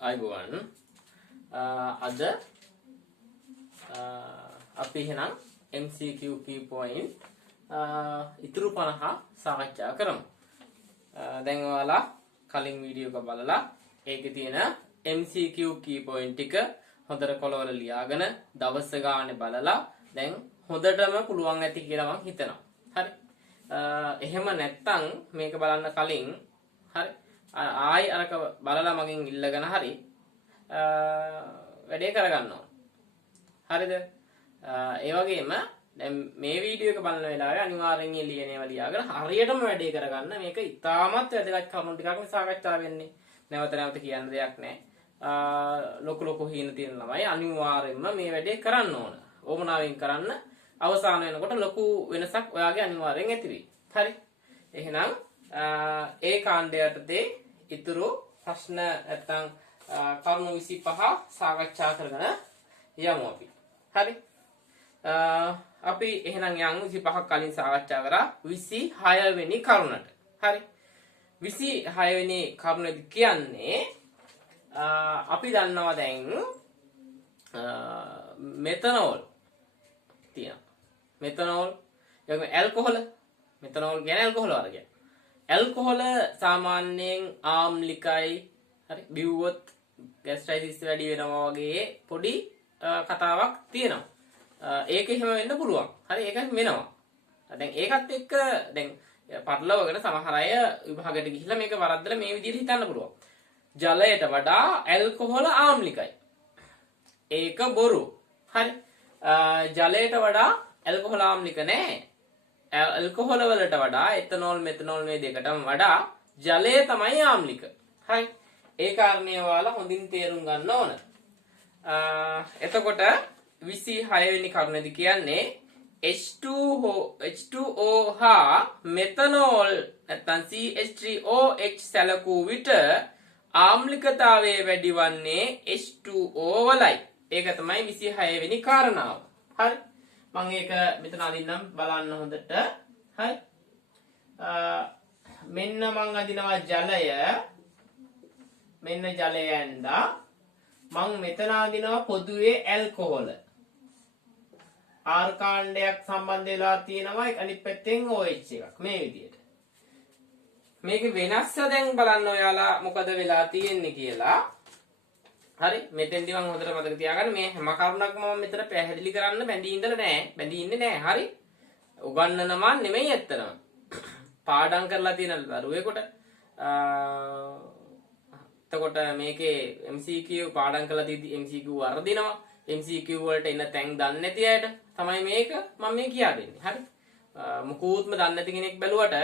අයිබෝවන් අද අපි එහෙනම් MCQ key point ඉතුරු 50 සාකච්ඡා කරමු. දැන් ඔයාලා කලින් වීඩියෝ එක බලලා ඒකේ තියෙන MCQ key point ටික හොඳට කොලවල ලියාගෙන දවස් ගානේ බලලා දැන් හොඳටම පුළුවන් ඇති කියලා මම හිතනවා. හරි. එහෙම නැත්තම් මේක බලන්න කලින් හරි ආයි අරක බලලා මගෙන් ඉල්ලගෙන හරි වැඩේ කරගන්න ඕන. හරිද? ඒ වගේම දැන් මේ වීඩියෝ එක බලන වෙලාවේ අනිවාර්යෙන් ලියනේවා ලියාගෙන හරියටම වැඩේ කරගන්න. මේක ඉතාමත් වැදගත් කරුණු ටිකක් මේ සාකච්ඡා වෙන්නේ. නැවත නැවත කියන්න දෙයක් නැහැ. ලොකු හීන තියෙන ළමයි අනිවාර්යෙන්ම මේ වැඩේ කරන්න ඕන. ඕමනාවෙන් කරන්න. අවසාන වෙනකොට ලොකු වෙනසක් ඔයාගේ අනිවාර්යෙන් ඇති වෙයි. හරි? එහෙනම් ඒ කාණ්ඩයටදී ඉතුරු ප්‍රශ්න නැත්තම් කරුණු 25 සාකච්ඡා කරගෙන යමු අපි. හරි? අපි එහෙනම් යන් 25ක් කලින් සාකච්ඡා කරා 26 වෙනි කරුණට. හරි? 26 වෙනි කරුණේදී කියන්නේ අපි දන්නවා දැන් මෙතනෝල් තියෙනවා. මෙතනෝල් යක ඇල්කොහොල මෙතනෝල් කියන්නේ ඇල්කොහොල වර්ගයක්. ඇල්කොහොල සාමාන්‍යයෙන් ආම්ලිකයි. හරි බිව්වොත් ગેස්ට්‍රයිටිස් වැඩි වෙනවා වගේ පොඩි කතාවක් තියෙනවා. ඒක එහෙම වෙන්න පුළුවන්. හරි ඒක වෙනවා. දැන් ඒකත් එක්ක දැන් පටලවගෙන සමහර අය විභාගයට ගිහිල්ලා මේක වරද්දලා මේ විදිහට හිතන්න පුළුවන්. ජලයට වඩා ඇල්කොහොල ආම්ලිකයි. ඒක බොරු. හරි. ජලයට වඩා ඇල්කොහොල ආම්ලික නැහැ. ඇල්කොහොල වලට වඩා එතනෝල් මෙතනෝල් මේ දෙකටම වඩා ජලය තමයි ආම්ලික. හරි. ඒ කාරණේ ඔයාලා හොඳින් තේරුම් ගන්න ඕන. එතකොට 26 වෙනි කරුණේදී කියන්නේ H2O හා මෙතනෝල් නැත්නම් CH3OH සැලකූ විට ආම්ලිකතාවයේ වැඩි වන්නේ H2O වලයි. ඒක තමයි 26 වෙනි කාරණාව. හරි. මම ඒක මෙතන අදින්නම් බලන්න හොඳට. හරි. මෙන්න මම අදිනවා ජලය. මෙන්න ජලය ඇඳා මම මෙතන අදිනවා පොදුවේ ඇල්කොහොල. R කාණ්ඩයක් සම්බන්ධ වෙලා තියෙනවා අනිත් පැත්තෙන් OH එකක් මේ විදිහට. මේක වෙනස්ස දැන් බලන්න ඔයාලා මොකද වෙලා තියෙන්නේ කියලා. හරි මෙතෙන්දි මම හොඳට මතක තියාගන්න මේ හැම කරුණක්ම මම මෙතන පැහැදිලි කරන්න බැඳී ඉඳලා නැහැ. බැඳී ඉන්නේ නැහැ. හරි. උගන්නනම නෙමෙයි ඇත්තටම. පාඩම් කරලා තියෙන දරුවෙකුට එතකොට මේකේ MCQ පාඩම් කරලා දීදී MCQ වර්ධිනවා. MCQ වලට එන තැන් දන්නේ නැති අයට තමයි මේක මම මේ කියා දෙන්නේ. හරි. මුකුත්ම දන්නේ නැති කෙනෙක් බැලුවට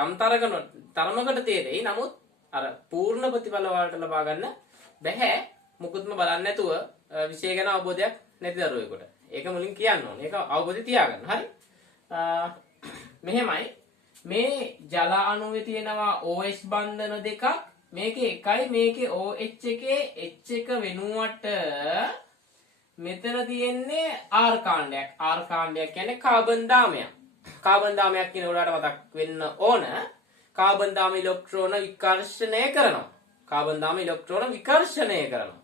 යම් තරමකට තේරෙයි. නමුත් අර පූර්ණ ප්‍රතිඵල වලට ලබා ගන්න බැහැ. මුකුත්ම බලන්නේ නැතුව විෂය ගැන අවබෝධයක් නැති දරුවෙකුට. ඒක මුලින් කියන්න ඕනේ. ඒක අවබෝධය තියාගන්න. හරි. මෙහෙමයි. මේ ජල අණුවේ තියෙනවා OH බන්ධන දෙකක්. මේකේ එකයි මේකේ OH එකේ H එක වෙනුවට මෙතන තියෙන්නේ R කාණ්ඩයක්. R කාණ්ඩයක් කියන්නේ කාබන් දාමයක්. කාබන් දාමයක් කියන උඩට මතක් වෙන්න ඕන. කාබන් දාම ඉලෙක්ට්‍රෝන විකර්ෂණය කරනවා. කාබන් දාම ඉලෙක්ට්‍රෝන විකර්ෂණය කරනවා.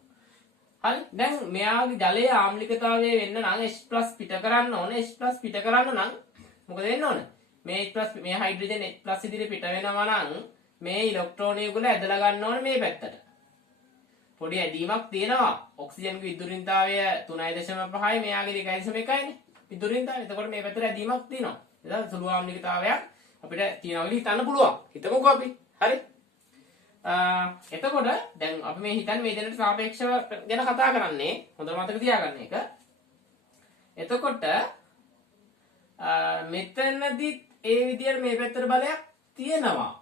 හරි. දැන් මෙයාගේ ජලයේ ආම්ලිකතාවය වෙන්න නම් H+ පිට කරන්න ඕන. H+ පිට කරන්න නම් මොකද වෙන්න ඕන? මේ H+ මේ හයිඩ්‍රජන් H+ ඉදිරියට පිට වෙනවා නම් මේ ඉලෙක්ට්‍රෝනය ගුල ඇදලා ගන්න ඕනේ මේ පැත්තට. පොඩි ඇදීමක් තියෙනවා. ඔක්සිජන්ගේ විදුලින්තාවය 3.5යි මෙයාගේ 2.1යිනේ. විදුලින්තාවය. එතකොට මේ පැත්තට ඇදීමක් තියෙනවා. එතන සුළු ආම්ලිකතාවයක් අපිට තියෙනවා කියලා හිතන්න පුළුවන්. හිතමුකෝ අපි. හරි. එතකොට දැන් අපි මේ හිතන්නේ මේ දෙන්නට සාපේක්ෂව ගැන කතා කරන්නේ. හොඳට මතක තියාගන්න එක. එතකොට මෙතනදි ඒ විදියට මේ පැත්තට බලයක් තියෙනවා.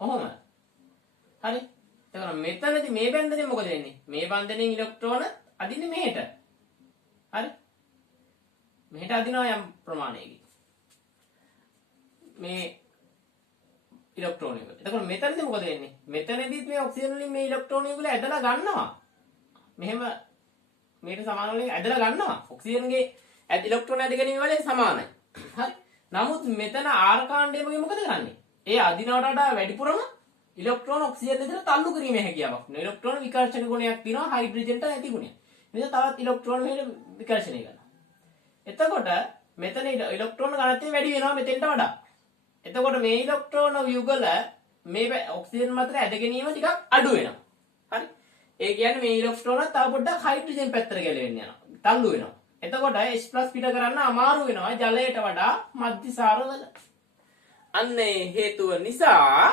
ඔහොම. හරි. එතකොට මෙතනදි මේ බන්ධනේ මොකද වෙන්නේ? මේ බන්ධනෙන් ඉලෙක්ට්‍රෝන අදින්නේ මෙහෙට. හරි. මෙහෙට අදිනවා යම් ප්‍රමාණයකින්. මේ ඉලෙක්ට්‍රෝන එක. එතකොට මෙතනදී මොකද වෙන්නේ? මෙතනදීත් මේ ඔක්සිජන් වලින් මේ ඉලෙක්ට්‍රෝන වල ඇදලා ගන්නවා. මෙහෙම මේකට සමාන වලින් ඇදලා ගන්නවා. ඔක්සිජන්ගේ ඉලෙක්ට්‍රෝන ඇද ගැනීම වලින් සමානයි. හරි. නමුත් මෙතන R කාණ්ඩයමගේ මොකද කරන්නේ? ඒ අදිනවට වඩා වැඩිපුරම ඉලෙක්ට්‍රෝන ඔක්සිජන් දෙකට තල්ලු කිරීමේ හැකියාවක් නේ. ඉලෙක්ට්‍රෝන විකර්ෂණ ගුණයක් තියෙනවා හයිඩ්‍රජන්ට නැති ගුණයක්. මෙතන තවත් ඉලෙක්ට්‍රෝන මෙහෙට විකර්ෂණය කරනවා. එතකොට මෙතන ඉලෙක්ට්‍රෝන ඝනත්වය වැඩි වෙනවා මෙතෙන්ට වඩා. එතකොට මේ ඉලෙක්ට්‍රෝන යුගල මේ ඔක්සිජන් මතට ඇද ගැනීම ටිකක් අඩු වෙනවා. හරි. ඒ කියන්නේ මේ ඉලෙක්ට්‍රෝන තව පොඩ්ඩක් හයිඩ්‍රජන් පැත්තට ගැලවෙන්න යනවා. තල්ලු වෙනවා. එතකොට H+ පිට කරන්න අමාරු වෙනවා ජලයට වඩා මධ්‍යසාරවල. අන්න ඒ හේතුව නිසා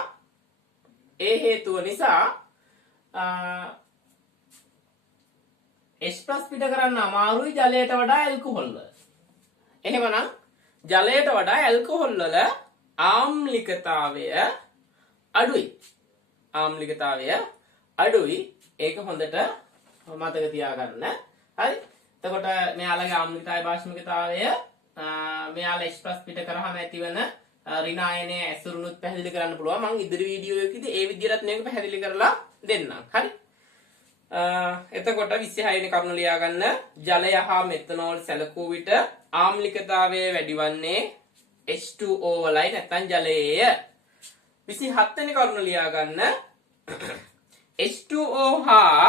H+ පිට කරන්න අමාරුයි ජලයට වඩා ඇල්කොහොල් වල. එහෙමනම් ජලයට වඩා ඇල්කොහොල් වල ආම්ලිකතාවය අඩුයි. ඒක හොඳට මතක තියාගන්න. හරි. එතකොට මෙයාලගේ ආම්ලිකතාවය භාෂ්මිකතාවය මෙයාලා H+ පිට කරාම ඇතිවන ඍණායනයේ ඇසුරුනුත් පැහැදිලි කරන්න පුළුවන්. මම ඉදිරි වීඩියෝ එකකදී ඒ විදිහට මේක පැහැදිලි කරලා දෙන්නම්. හරි. එතකොට 26 වෙනි කරුණ ලියා ගන්න. ජලය හා මෙතනෝල් සැලකූ විට ආම්ලිකතාවය වැඩි වන්නේ H2O වලයි නැත්නම් ජලයේය. 27 වෙනි කරුණ ලියා ගන්න. H2O හා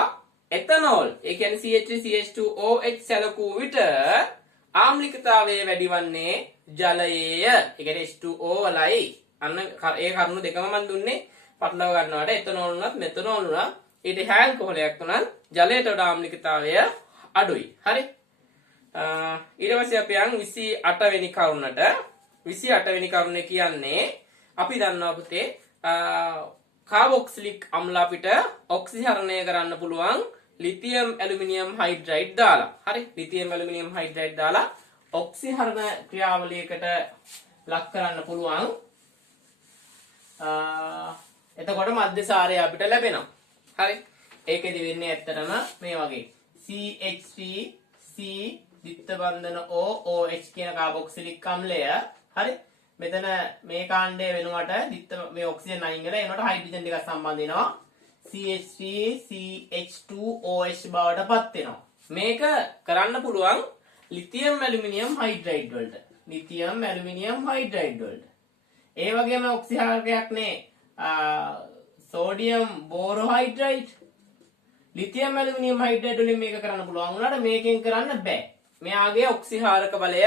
එතනෝල් ඒ කියන්නේ CH3CH2OH සැලකූ විට ආම්ලිකතාවය වැඩි වන්නේ ජලයේය. ඒ කියන්නේ H2O වලයි. අන්න ඒ කරුණු දෙකම මම දුන්නේ පටලව ගන්නවට. එතනෝල් උනත් මෙතනෝල් උනත් ඊට හැල්කොහොලයක් උනත් ජලයට වඩා ආම්ලිකතාවය අඩුයි. හරි. ඊට පස්සේ අපි යන් 28 වෙනි කරුණට. 28 වෙනි කරුණ කියන්නේ අපි දන්නවා පුතේ කාබොක්සිලික් අම්ල අපිට ඔක්සිහරණය කරන්න පුළුවන් ලිතියම් ඇලුමිනියම් හයිඩ්‍රයිඩ් දාලා. හරි. ලිතියම් ඇලුමිනියම් හයිඩ්‍රයිඩ් දාලා ඔක්සිහරණ ක්‍රියාවලියකට ලක් කරන්න පුළුවන්. එතකොට මධ්‍යසාරය අපිට ලැබෙනවා. හරි. ඒකෙදි වෙන්නේ ඇත්තටම මේ වගේ CH3C දිත්ත බන්ධන OOH කියන කාබොක්සිලික් අම්ලය. හරි. මෙතන මේ කාණ්ඩය වෙනුවට දිත්ත මේ ඔක්සිජන් අයින් වෙලා එනකොට හයිඩ්‍රජන් ටිකක් සම්බන්ධ වෙනවා. CH3CH2OH බවට පත් වෙනවා. මේක කරන්න පුළුවන් ලිතියම් ඇලුමිනියම් හයිඩ්‍රයිඩ් වලට. ලිතියම් ඇලුමිනියම් හයිඩ්‍රයිඩ් වලට. ඒ වගේම ඔක්සිහාරකයක් නේ සෝඩියම් බෝරෝහයිඩ්‍රයිඩ්. ලිතියම් ඇලුමිනියම් හයිඩ්‍රයිඩ් වලින් මේක කරන්න පුළුවන් වුණාට මේකෙන් කරන්න බෑ. මෙයාගේ ඔක්සිහාරක බලය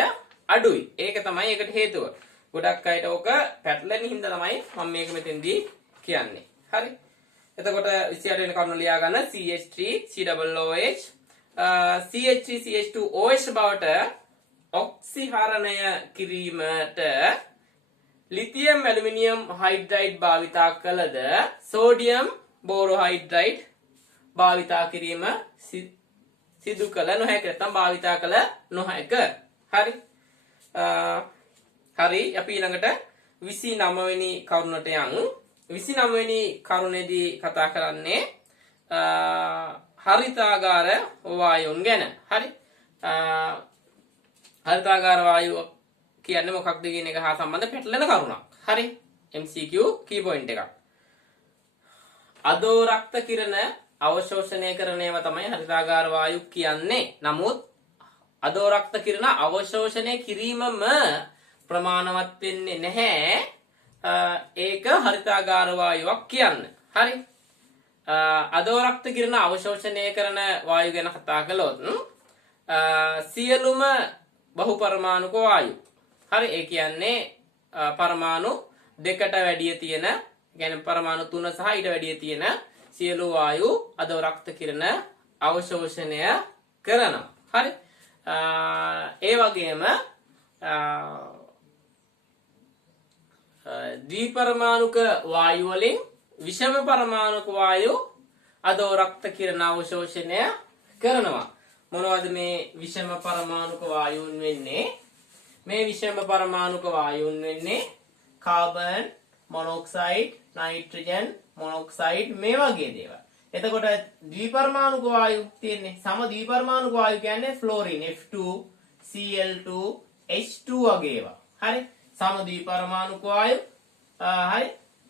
අඩුයි. ඒක තමයි ඒකට හේතුව. ගොඩක් අයට ඕක පැටලෙන හින්දා තමයි මම මේක මෙතෙන්දී කියන්නේ. හරි. එතකොට 28 වෙනි කරුණ ලියා ගන්න CH3COOH CH3CH2OH බවට ඔක්සිහරණය කිරීමට ලිතියම් ඇලුමිනියම් හයිඩ්‍රයිඩ් භාවිතා කළද සෝඩියම් බෝරෝහයිඩ්‍රයිඩ් භාවිතා කිරීම සිදු කළ නොහැක. නැත්නම් භාවිතා කළ නොහැක. හරි. හරි. අපි ඊළඟට 29 වෙනි කරුණට යමු. 29 වෙනි කරුණේදී කතා කරන්නේ හරිතාගාර වායුන් ගැන. හරි. හරිතාගාර වායුව කියන්නේ මොකක්ද කියන එක හා සම්බන්ධ පැටලෙන කරුණක්. හරි. MCQ key point එකක්. අදෝරක්ත කිරණ අවශෝෂණය කරන ඒවා තමයි හරිතාගාර වායු කියන්නේ. නමුත් අදෝරක්ත කිරණ අවශෝෂණය කිරීමම ප්‍රමාණවත් වෙන්නේ නැහැ. ඒක හරිතාගාර වායුවක් කියන්න. හරි. අදෝරක්ත කිරණ අවශෝෂණය කරන වායු ගැන කතා කළොත් සියලුම බහුපරමාණුක වායු. හරි. ඒ කියන්නේ පරමාණු දෙකට වැඩිය තියෙන, කියන්නේ පරමාණු 3 සහ ඊට වැඩිය තියෙන සියලු වායු අදෝරක්ත කිරණ අවශෝෂණය කරනවා. හරි. ඒ වගේම ද්විපරමාණුක වායු වලින් විෂම පරමාණුක වායු අදෝරක්ත කිරණ අවශෝෂණය කරනවා. මොනවද මේ විෂම පරමාණුක වායුන් වෙන්නේ? මේ විෂම පරමාණුක වායුන් වෙන්නේ කාබන් මොනොක්සයිඩ්, නයිට්‍රජන් මොනොක්සයිඩ් මේ වගේ දේවල්. එතකොට ද්විපරමාණුක වායු තියෙන්නේ. සම ද්විපරමාණුක වායු කියන්නේ ෆ්ලෝරින් F2, Cl2, H2 වගේ ඒවා. හරි. සම ද්විපරමාණුක වායු හරි.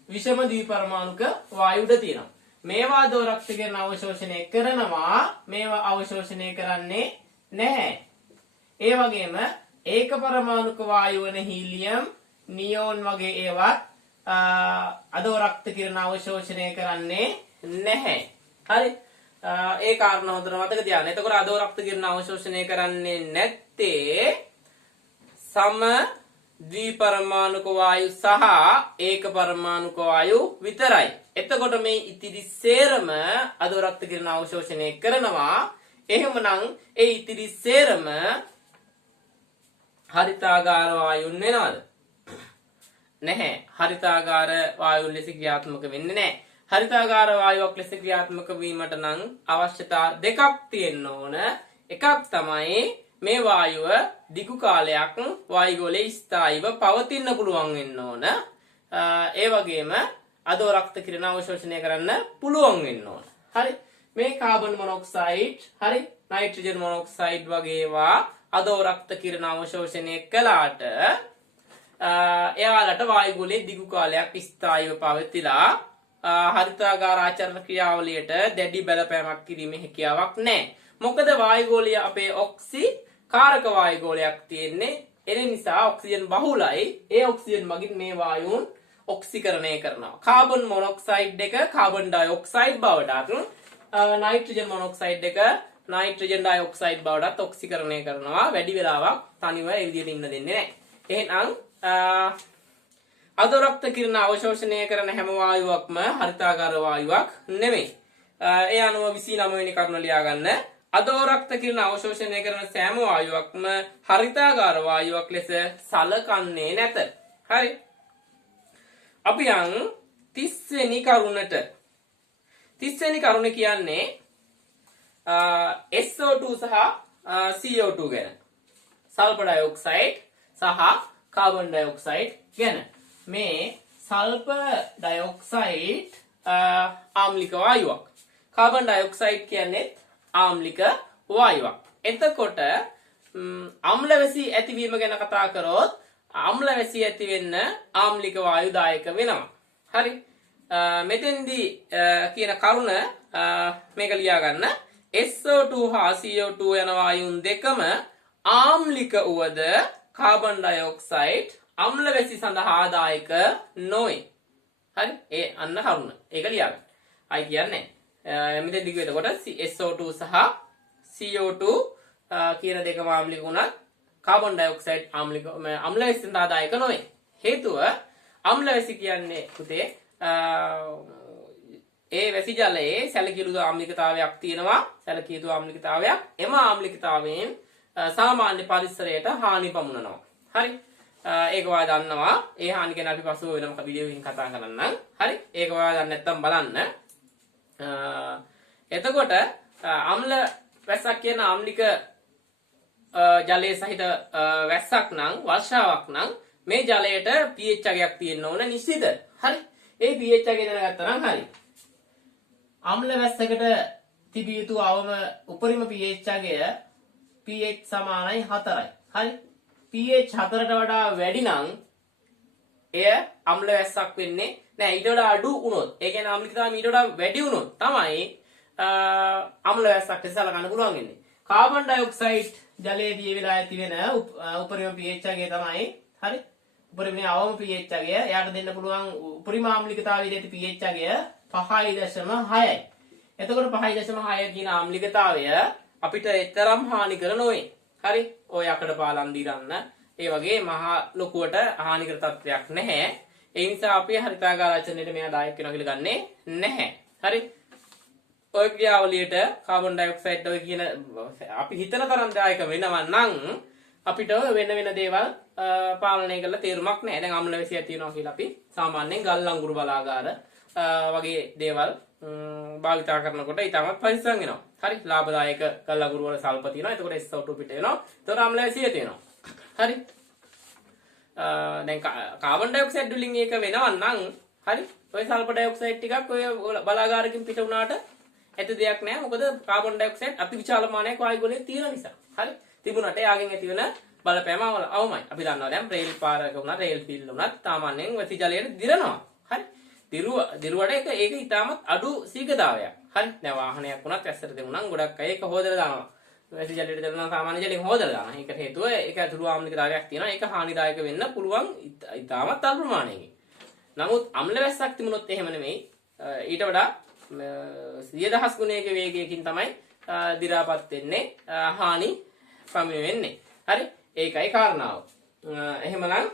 විෂම ද්විපරමාණුක වායුද තියෙනවා. මේවා අදෝරක්ත කිරණ අවශෝෂණය කරනවා. මේවා අවශෝෂණය කරන්නේ නැහැ. ඒ වගේම ඒක පරමාණුක වායු වන හීලියම්, නියෝන් වගේ ඒවා අදෝරක්ත කිරණ අවශෝෂණය කරන්නේ නැහැ. හරි. ඒ කාරණා හොඳට මතක තියාගන්න. එතකොට අදෝරක්ත කිරණ අවශෝෂණය කරන්නේ නැත්තේ සම ද්විපරමාණුක වායු සහ ඒක පරමාණුක වායු විතරයි. එතකොට මේ ඉතිරි සේරම අදෝරක්ත කිරණ අවශෝෂණය කරනවා. එහෙමනම් ඒ ඉතිරි සේරම හරිතාගාර වායුන් වෙනවද? නැහැ. හරිතාගාර වායුන් ලෙස ක්‍රියාත්මක වෙන්නේ නැහැ. හරිතාගාර වායුවක් ලෙස ක්‍රියාත්මක වීමට නම් අවශ්‍යතා දෙකක් තියෙන්න ඕන. එකක් තමයි මේ වායුව දිගු කාලයක් වායුගෝලයේ ස්ථායීව පවතින්න පුළුවන් වෙන්න ඕන. ඒ වගේම අදෝරක්ත කිරණ අවශෝෂණය කරන්න පුළුවන් වෙන්න ඕන. හරි. මේ කාබන් මොනොක්සයිඩ්, හරි, නයිට්‍රජන් මොනොක්සයිඩ් වගේ ඒවා අදෝරක්ත කිරණ අවශෝෂණය කළාට එයාලට වායුගෝලයේ දිගු කාලයක් ස්ථායීව පවතිලා හරිතාගාර ආචරණ ක්‍රියාවලියට දැඩි බලපෑමක් කිරීමේ හැකියාවක් නැහැ. මොකද වායුගෝලය අපේ ඔක්සි කාරක වායුගෝලයක් තියෙන්නේ. ඒ නිසා ඔක්සිජන් බහුලයි. ඒ ඔක්සිජන් මගින් මේ වායුන් ඔක්සිකරණය කරනවා. කාබන් මොනොක්සයිඩ් එක කාබන් ඩයොක්සයිඩ් බවටත්, නයිට්‍රජන් මොනොක්සයිඩ් එක නයිට්‍රජන් ඩයොක්සයිඩ් බවටත් ඔක්සිකරණය කරනවා. වැඩි වෙලාවක් තනිව ඒ විදිහට ඉන්න දෙන්නේ නැහැ. එහෙනම් අදෝරක්ත කිරණ අවශෝෂණය කරන හැම වායුවක්ම හරිතාගාර වායුවක් නෙමෙයි. ඒ අනුව 29 වෙනි කරුණ ලියා ගන්න. අදෝරක්ත කිරණ අවශෝෂණය කරන සෑම වායුවක්ම හරිතාගාර වායුවක් ලෙස සලකන්නේ නැත. හරි. අපි යන් 30 වෙනි කරුණට. 30 වෙනි කරුණ කියන්නේ SO2 සහ CO2 ගැන. සල්ෆර් ඩයොක්සයිඩ් සහ කාබන් ඩයොක්සයිඩ් ගැන. මේ සල්ෆර් ඩයොක්සයිඩ් ආම්ලික වායුවක්. කාබන් ඩයොක්සයිඩ් කියන්නේ ආම්ලික වායුවක්. එතකොට අම්ල වැසි ඇතිවීම ගැන කතා කරොත් අම්ල වැසි ඇති වෙන්න ආම්ලික වායු දායක වෙනවා. හරි. මෙතෙන්දී කියන කරුණ මේක ලියා ගන්න. SO2 හා CO2 යන වායුන් දෙකම ආම්ලික වුවද කාබන් ඩයොක්සයිඩ් අම්ල වැසි සඳහා දායක නොවේ. හරි. ඒ අන්න කරුණ. ඒක ලියා ගන්න. අයි කියන්නේ මෙතෙන් දිග වෙනකොට SO2 සහ CO2 කියන දෙකම ආම්ලික වුණත් කාබන් ඩයොක්සයිඩ් ආම්ලික අම්ල වැසි සඳහා දායක නොවේ. හේතුව අම්ල වැසි කියන්නේ පුතේ ඒ වැසි ජලයේ සැලකියුතු ආම්ලිකතාවයක් තියෙනවා. සැලකියුතු ආම්ලිකතාවයක් එම ආම්ලිකතාවයෙන් සාමාන්‍ය පරිසරයට හානි පමුණනවා. හරි. ඒක ඔයා දන්නවා. ඒ හානි ගැන අපි පසුව වෙනම වීඩියෝකින් කතා කරන්නම්. හරි. ඒක ඔයා දන්නේ නැත්නම් බලන්න. එතකොට අම්ල වැස්සක් කියන ආම්ලික ජලයේ සහිත වැස්සක් නම් වර්ෂාවක් නම් මේ ජලයට pH අගයක් තියෙන්න ඕන නිශ්චිත. හරි. ඒ pH අගය දැනගත්තා නම් හරි. අම්ල වැස්සකට තිබිය යුතු අවම උපරිම pH අගය pH සමානයි 4යි. හරි. pH 4ට වඩා වැඩි නම් එය අම්ල වැස්සක් වෙන්නේ නැහැ. ඊට වඩා අඩු වුණොත්, ඒ කියන්නේ ආම්ලිකතාවය ඊට වඩා වැඩි වුණොත් තමයි අම්ල වැස්සක් ලෙස සලකන්න පුළුවන් වෙන්නේ. කාබන් ඩයොක්සයිඩ් ජලයේදී වෙලා ඇති වෙන උපරිම pH අගය තමයි හරි. උපරිම අවම pH අගය එයාට දෙන්න පුළුවන් උපරිම ආම්ලිකතාවයේදී ඇති pH අගය 5.6යි. එතකොට 5.6 කියන ආම්ලිකතාවය අපිට එතරම් හානි කර නොවේ. හරි. ඔය යකඩ පාලම් දිරන්න ඒ වගේ මහා ලොකුවට හානි කර තත්ත්වයක් නැහැ. ඒ නිසා අපි හරිතාගාර ආචරණයට මෙයා දායක වෙනවා කියලා ගන්නෙ නැහැ. හරි. ඔය ක්‍රියාවලියට කාබන් ඩයොක්සයිඩ් ඔය කියන අපි හිතන තරම් දායක වෙනවා නම් අපිට වෙන වෙන දේවල් පාලනය කරලා තේරුමක් නැහැ. දැන් අම්ල වැසි ඇති වෙනවා කියලා අපි සාමාන්‍යයෙන් ගල් අඟුරු බලාගාර වගේ දේවල් භාවිතා කරනකොට ඊටමත් පරිස්සම් වෙනවා. හරි. ලාභදායක ගල් අඟුරු වල සල්ප තියෙනවා. එතකොට SO2 පිට වෙනවා. එතකොට අම්ල වැසි ඇති වෙනවා. හරි. දැන් කාබන් ඩයොක්සයිඩ් වලින් ඒක වෙනවා නම් හරි. ඔය සල්ෆර් ඩයොක්සයිඩ් ටිකක් ඔය බලාගාරකින් පිට වුණාට ඇති දෙයක් නෑ. මොකද කාබන් ඩයොක්සයිඩ් අති විශාල මානයක් වායුගෝලයේ තියෙන නිසා. හරි. තිබුණාට එයාගෙන් ඇති වෙන බලපෑම අවමයි. අපි දන්නවා දැන් රේල් පාරක වුණා, රේල් ෆීල්ඩ් වුණත් සාමාන්‍යයෙන් වැසි ජලයට දිරනවා. හරි. දිරුවට ඒක ඊටමත් අඩු සීඝතාවයක්. හරි. දැන් වාහනයක් වුණත් ඇස්සට දෙමුනම් ගොඩක් අය ඒක හොදලා දානවා. වැසි ජලයට දෙනවා සාමාන්‍ය ජලයෙන් හොදලා දානවා. ඒකට හේතුව ඒක අතුරු ආම්ලිකතාවයක් තියෙනවා. ඒක හානිදායක වෙන්න පුළුවන් ඊටමත් අල්ප ප්‍රමාණයකින්. නමුත් අම්ල වැස්සක් තිබුණොත් එහෙම නෙමෙයි. ඊට වඩා 100,000 ගුණයක වේගයකින් තමයි දි รา පත් වෙන්නේ, හානි පමින වෙන්නේ. හරි? ඒකයි කාරණාව. එහෙමනම්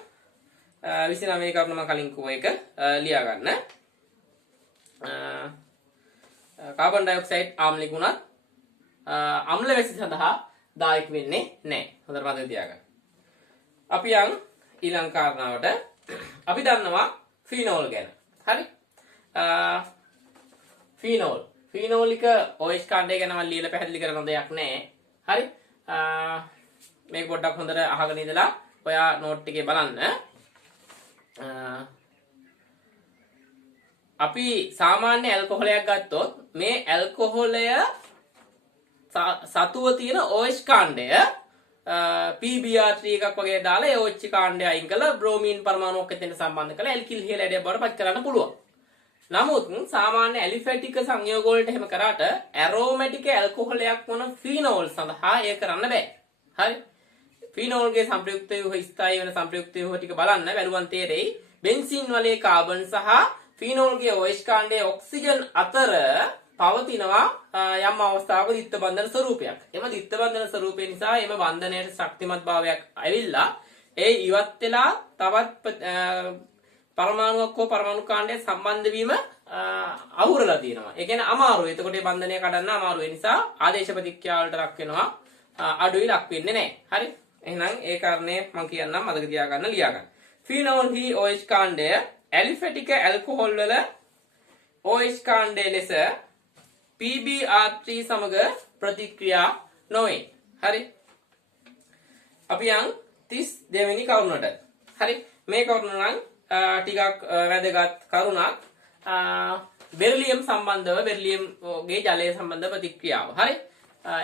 29 කරුණ මම කලින් කිව්ව එක ලියා ගන්න. කාබන් ඩයොක්සයිඩ් ආම්ලික වුණත් අම්ල වැසි සඳහා දායක වෙන්නේ නැහැ. හොඳට මතක තියාගන්න. අපි යන් ඊළඟ කාරණාවට. අපි දන්නවා ෆීනෝල් ගැන. හරි? ෆීනෝලික OH කාණ්ඩය ගැන මම ලියලා පැහැදිලි කරන දෙයක් නැහැ. හරි? මේක පොඩ්ඩක් හොඳට අහගෙන ඉඳලා ඔයා නෝට් එකේ බලන්න. අපි සාමාන්‍ය ඇල්කොහොලයක් ගත්තොත් මේ ඇල්කොහොලය සතුව තියෙන OH කාණ්ඩය PBr3 එකක් වගේ දාලා ඒ OH කාණ්ඩය අයින් කරලා බ්‍රෝමීන් පරමාණුවක් එතන සම්බන්ධ කරලා ඇල්කිල් හිල් හැඩයක් බවට පත් කරන්න පුළුවන්. නමුත් සාමාන්‍ය ඇලිෆැටික සංයෝග වලට එහෙම කරාට ඇරෝමැටික් ඇල්කොහොලයක් වන ෆීනෝල් සඳහා ඒ කරන්න බෑ. හරි? ෆීනෝල්ගේ සංප්‍රයුක්ත වූ ස්ථායී වෙන සංප්‍රයුක්ත වූ ටික බලන්න බැලුවන් තේරෙයි. බෙන්සීන් වලේ කාබන් සහ ෆීනෝල්ගේ OH කාණ්ඩයේ ඔක්සිජන් අතර පවතිනවා යම් අවස්ථාවක දිත්ත බන්ධන ස්වරූපයක්. එම දිත්ත බන්ධන ස්වරූපය නිසා එම බන්ධනයේ ශක්තිමත් භාවයක් ඇවිල්ලා ඒ ඉවත් වෙලා තවත් පරමාණුවක් හෝ පරමාණු කාණ්ඩයක් සම්බන්ධ වීම අහුරලා තියෙනවා. ඒ කියන්නේ අමාරුයි. එතකොට මේ බන්ධනය කඩන්න අමාරු වෙන නිසා ආදේශ ප්‍රතික්‍රියා වලට ලක් වෙනවා. අඩුයි ලක් වෙන්නේ නැහැ. හරි? එහෙනම් ඒ කාරණේ මම කියන්නම් මතක තියාගන්න ලියා ගන්න. ෆීනෝල් හි OH කාණ්ඩය ඇලිෆැටික ඇල්කොහොල් වල OH කාණ්ඩය ලෙස PBr3 සමග ප්‍රතික්‍රියා නොවේ. හරි? අපි යන් 32 වෙනි කරුණට. හරි? මේ කරුණ නම් ටිකක් වැදගත් කරුණක්. බෙරිලියම් සම්බන්ධව බෙරිලියම්ගේ ජලය සම්බන්ධ ප්‍රතික්‍රියාව. හරි?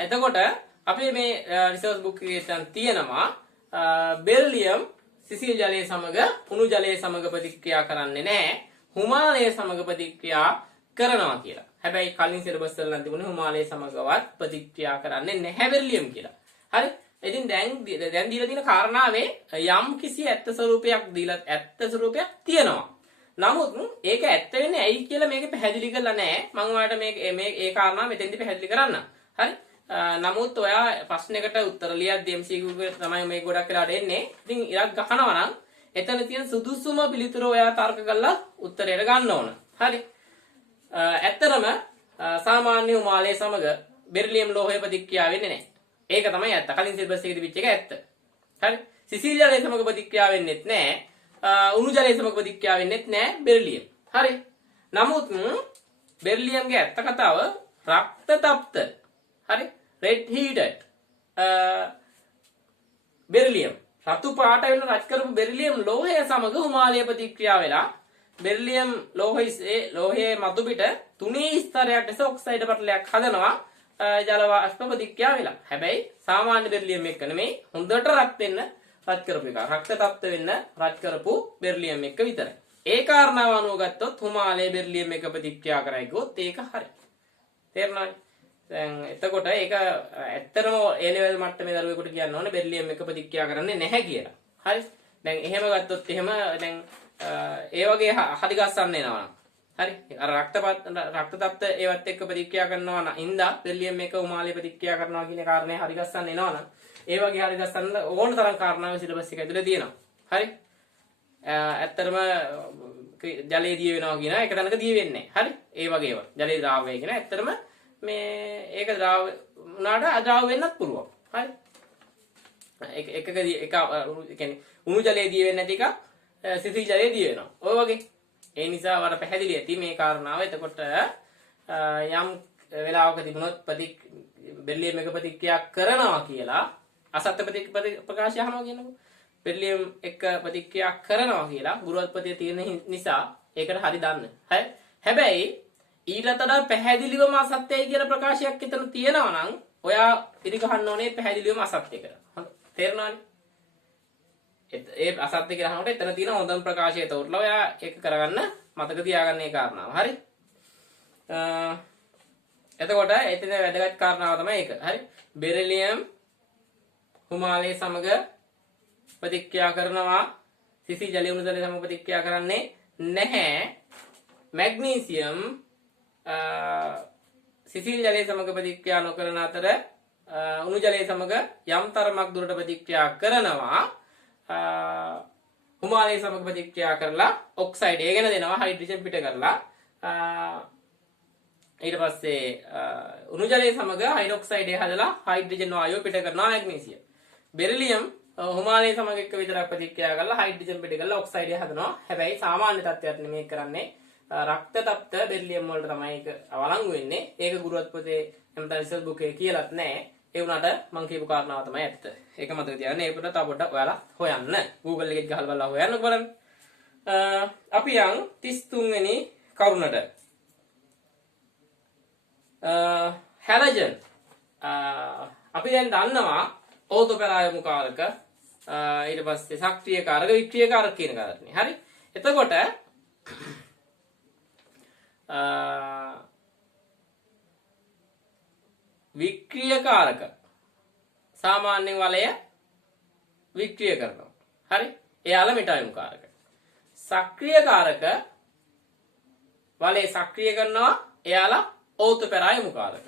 එතකොට අපි මේ රිසර්ච් බුක් එකේ තියෙනවා බෙරිලියම් සිසිල් ජලය සමග උණු ජලය සමග ප්‍රතික්‍රියා කරන්නේ නැහැ. හුමාලය සමග ප්‍රතික්‍රියා කරනවා කියලා. හැබැයි කලින් සිලබස් වල නම් තිබුණේ හුමාලය සමගවත් ප්‍රතික්‍රියා කරන්නේ නැහැ බෙරිලියම් කියලා. හරි? ඉතින් දැන් දීලා තියෙන කාරණාවේ යම් කිසි ඇත්ත ස්වරූපයක් ස්වරූපයක් තියෙනවා. නමුත් ඒක ඇත්ත වෙන්නේ ඇයි කියලා මේක පැහැදිලි කරලා නැහැ. මම ඔයාලට මේ කාරණා මෙතෙන්දි පැහැදිලි කරන්න. හරි? නමුත් ඔයා ප්‍රශ්නයකට උත්තර ලියද්දී MCQ එකට තමයි මේ ගොඩක් වෙලාට එන්නේ. ඉතින් ඉරක් ගහනවා නම් එතන තියෙන සුදුසුම පිළිතුර ඔයා තර්ක කරලා උත්තරයට ගන්න ඕන. හරි? ඇත්තටම සාමාන්‍ය හුමාලය සමග බෙරිලියම් ලෝහය ප්‍රතික්‍රියා වෙන්නේ නැහැ. ඒක තමයි ඇත්ත. කලින් සිලබස් එකේ තිබිච්ච එක ඇත්ත. හරි? සිසිල් ජලය සමග ප්‍රතික්‍රියා වෙන්නේත් නැහැ. උණු ජලය සමග ප්‍රතික්‍රියා වෙන්නේත් නැහැ බෙරිලියම්. හරි? නමුත් බෙරිලියම්ගේ ඇත්ත කතාව රක්ත තප්ත. හරි? red heated බෙරිලියම් රතු පාට වෙන රත් කරපු බෙරිලියම් ලෝහය සමග හුමාලය ප්‍රතික්‍රියා වෙලා බෙරිලියම් ලෝහයේ මතු පිට තුනේ ස්තරයක් ලෙස ඔක්සයිඩ් පටලයක් හදනවා ජල වාෂ්ප ප්‍රතික්‍රියා වෙලා. හැබැයි සාමාන්‍ය බෙරිලියම් එක නෙමෙයි හොඳට රත් වෙන්න රත් කරපු එක. රක්ත තප්ත වෙන්න රත් කරපු බෙරිලියම් එක විතරයි. ඒ කාරණාව අනුව ගත්තොත් හුමාලය බෙරිලියම් එක ප්‍රතික්‍රියා කරයි ගොත් ඒක හරි. තේරුණාද? දැන් එතකොට ඒක ඇත්තටම A level මට්ටමේ දරුවෙකුට කියන්න ඕනේ බෙරිලියම් එක ප්‍රතික්‍රියා කරන්නේ නැහැ කියලා. හරි? දැන් එහෙම ගත්තොත් එහෙම දැන් ඒ වගේ හරි ගස්සන්න එනවා. හරි? අර රක්ත තප්ත ඒවත් එක්ක ප්‍රතික්‍රියා කරනවා නම් ඉඳා බෙරිලියම් එක උමාලය ප්‍රතික්‍රියා කරනවා කියන කාරණේ හරි ගස්සන්න එනවා නම් ඒ වගේ හරි ගස්සන්න ඕන තරම් කාරණා සිලබස් එක ඇතුලේ තියෙනවා. හරි? ඇත්තටම ජලයේ දිය වෙනවා කියන එක තැනක දිය වෙන්නේ නැහැ. හරි? ඒ වගේ ඒවා. ජලයේ ද්‍රාවය කියන ඇත්තටම මේ ඒක ද්‍රාව උනාට අද්‍රාව වෙන්නත් පුළුවන්. හරි? එක කියන්නේ උණු ජලයේ දිය වෙන්නේ නැති එක සිසිල් ජලයේ දිය වෙනවා. ඔය වගේ. ඒ නිසා වර පැහැදිලි ඇති මේ කාරණාව. එතකොට යම් වෙලාවක තිබුණොත් බෙරිලියම් එක ප්‍රතික්‍රියා කරනවා කියලා අසත්‍ය ප්‍රකාශය අහනවා කියනකො. බෙරිලියම් එක ප්‍රතික්‍රියා කරනවා කියලා ගුරුත්වාකර්ෂණය තියෙන නිසා ඒකට හරි දාන්න. හරි? හැබැයි ඊට වඩා පැහැදිලිවම අසත්‍යයි කියන ප්‍රකාශයක් එතන තියෙනවා නම් ඔයා ඉරි ගහන්න ඕනේ පැහැදිලිවම අසත්‍යයකට. තේරුණානේ? ඒ අසත්‍ය කියලා අහනකොට එතන තියෙන හොඳම ප්‍රකාශය තෝරලා ඔයා ඒක කරගන්න මතක තියාගන්න ඒ කාරණාව. හරි? එතකොට එතන වැදගත් කාරණාව තමයි ඒක. හරි? බෙරිලියම් හුමාලය සමග ප්‍රතික්‍රියා කරනවා. සිසිල් ජලය උණු ජලය සමග ප්‍රතික්‍රියා කරන්නේ නැහැ. මැග්නීසියම් සිසිල් ජලයේ සමග ප්‍රතික්‍රියා නොකරන අතර උණු ජලයේ සමග යම් තරමක් දුරට ප්‍රතික්‍රියා කරනවා. හිමාලයේ සමග ප්‍රතික්‍රියා කරලා ඔක්සයිඩ් ඒගෙන දෙනවා හයිඩ්‍රජන් පිට කරලා. ඊට පස්සේ උණු ජලයේ සමග හයිඩ්‍රොක්සයිඩ් එක හදලා හයිඩ්‍රජන් වායුව පිට කරනවා මැග්නීසියම්. බෙරිලියම් හිමාලයේ සමග එක්ක විතරක් ප්‍රතික්‍රියා කරලා හයිඩ්‍රජන් පිට කරලා ඔක්සයිඩ් එක හදනවා. හැබැයි සාමාන්‍ය තත්ත්වයක් නෙමෙයි කරන්නේ. රක්ත තප්ත බෙරිලියම් වලට තමයි ඒක අවලංගු වෙන්නේ. ඒක ගුරුවත් පොතේ එම්තා රිසර්ච් බුකේ කියලාත් නැහැ. ඒ වුණාට මම කියපු කාරණාව තමයි ඇත්ත. ඒක මතක තියාගන්න. ඒක පොත තව පොඩ්ඩක් ඔයාලා හොයන්න. Google එකෙත් ගහලා බලලා හොයන්න බලන්න. අපි යන් 33 වෙනි කරුණට. හැලජන් අපි දැන් දන්නවා ඕතෝපෙරායමු කාරක ඊට පස්සේ සක්‍රීය කාරක වික්‍රීය කාරක කියන කාරණේ. හරි. එතකොට වික්‍රීය කාරක සාමාන්‍යයෙන් වලය වික්‍රිය කරනවා. හරි. එයාලා මෙටායමු කාරක. සක්‍රීය කාරක වලය සක්‍රිය කරනවා. එයාලා ඕතෝපෙරායමු කාරක.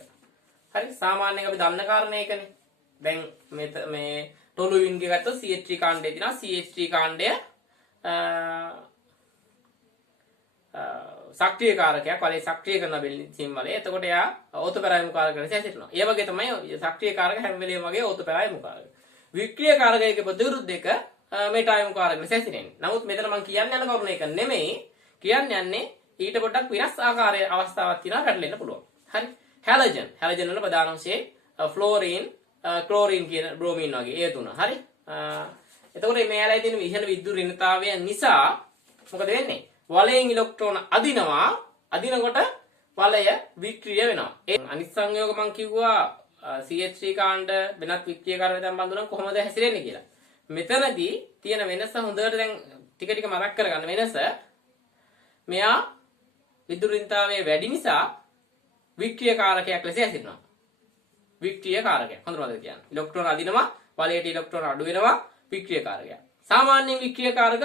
හරි. සාමාන්‍යයෙන් අපි දන්න කාරණේ ඒකනේ. දැන් මේ ටොලුයින්ගේ ගත්තොත් CH3 කාණ්ඩය තියෙනවා. CH3 කාණ්ඩය සක්‍රීය කාරකයක් වලේ සක්‍රිය කරන බෙන්සීන් වලේ. එතකොට එයා ඕතෝපෙරායමු කාරකයට හැසිරෙනවා. ඒ වගේ තමයි සක්‍රීය කාරක හැම වෙලේම වගේ ඕතෝපෙරායමු කාරක. වික්‍රීය කාරකයක ප්‍රතිවිරුද්ධ එක මෙටායමු කාරකයට හැසිරෙන්නේ. නමුත් මෙතන මම කියන්න යන කරුණ එක නෙමෙයි. කියන්න යන්නේ ඊට පොඩ්ඩක් වෙනස් ආකාරයේ අවස්ථාවක් තියෙනවා පැටලෙන්න පුළුවන්. හරි. හැලජන්. හැලජන් වල ප්‍රධාන වශයෙන් ෆ්ලෝරින්, ක්ලෝරින් කියන බ්‍රෝමීන් වගේ ඒ තුන. හරි. එතකොට මේ ඇලයි තියෙන ඉහළ විද්‍යුත් ඍණතාවය නිසා මොකද වෙන්නේ? වලයෙන් ඉලෙක්ට්‍රෝන අදිනවා. අදිනකොට වලය වික්‍රීය වෙනවා. ඒ අනිත් සංයෝග මම කිව්වා CH3 කාණ්ඩ වෙනත් වික්‍රීය කාරක දැන් බඳුනම කොහොමද හැසිරෙන්නේ කියලා. මෙතනදී තියෙන වෙනස හොඳට දැන් ටික ටික මතක් කරගන්න වෙනස. මෙයා විද්‍යුත් ඍණතාවය වැඩි නිසා වික්‍රීය කාරකයක් ලෙස හැසිරෙනවා. වික්‍රීය කාරකයක්. හොඳට මතක තියාගන්න. ඉලෙක්ට්‍රෝන අදිනවා, වලයට ඉලෙක්ට්‍රෝන අඩු වෙනවා වික්‍රීය කාරකයක්. සාමාන්‍ය වික්‍රීය කාරක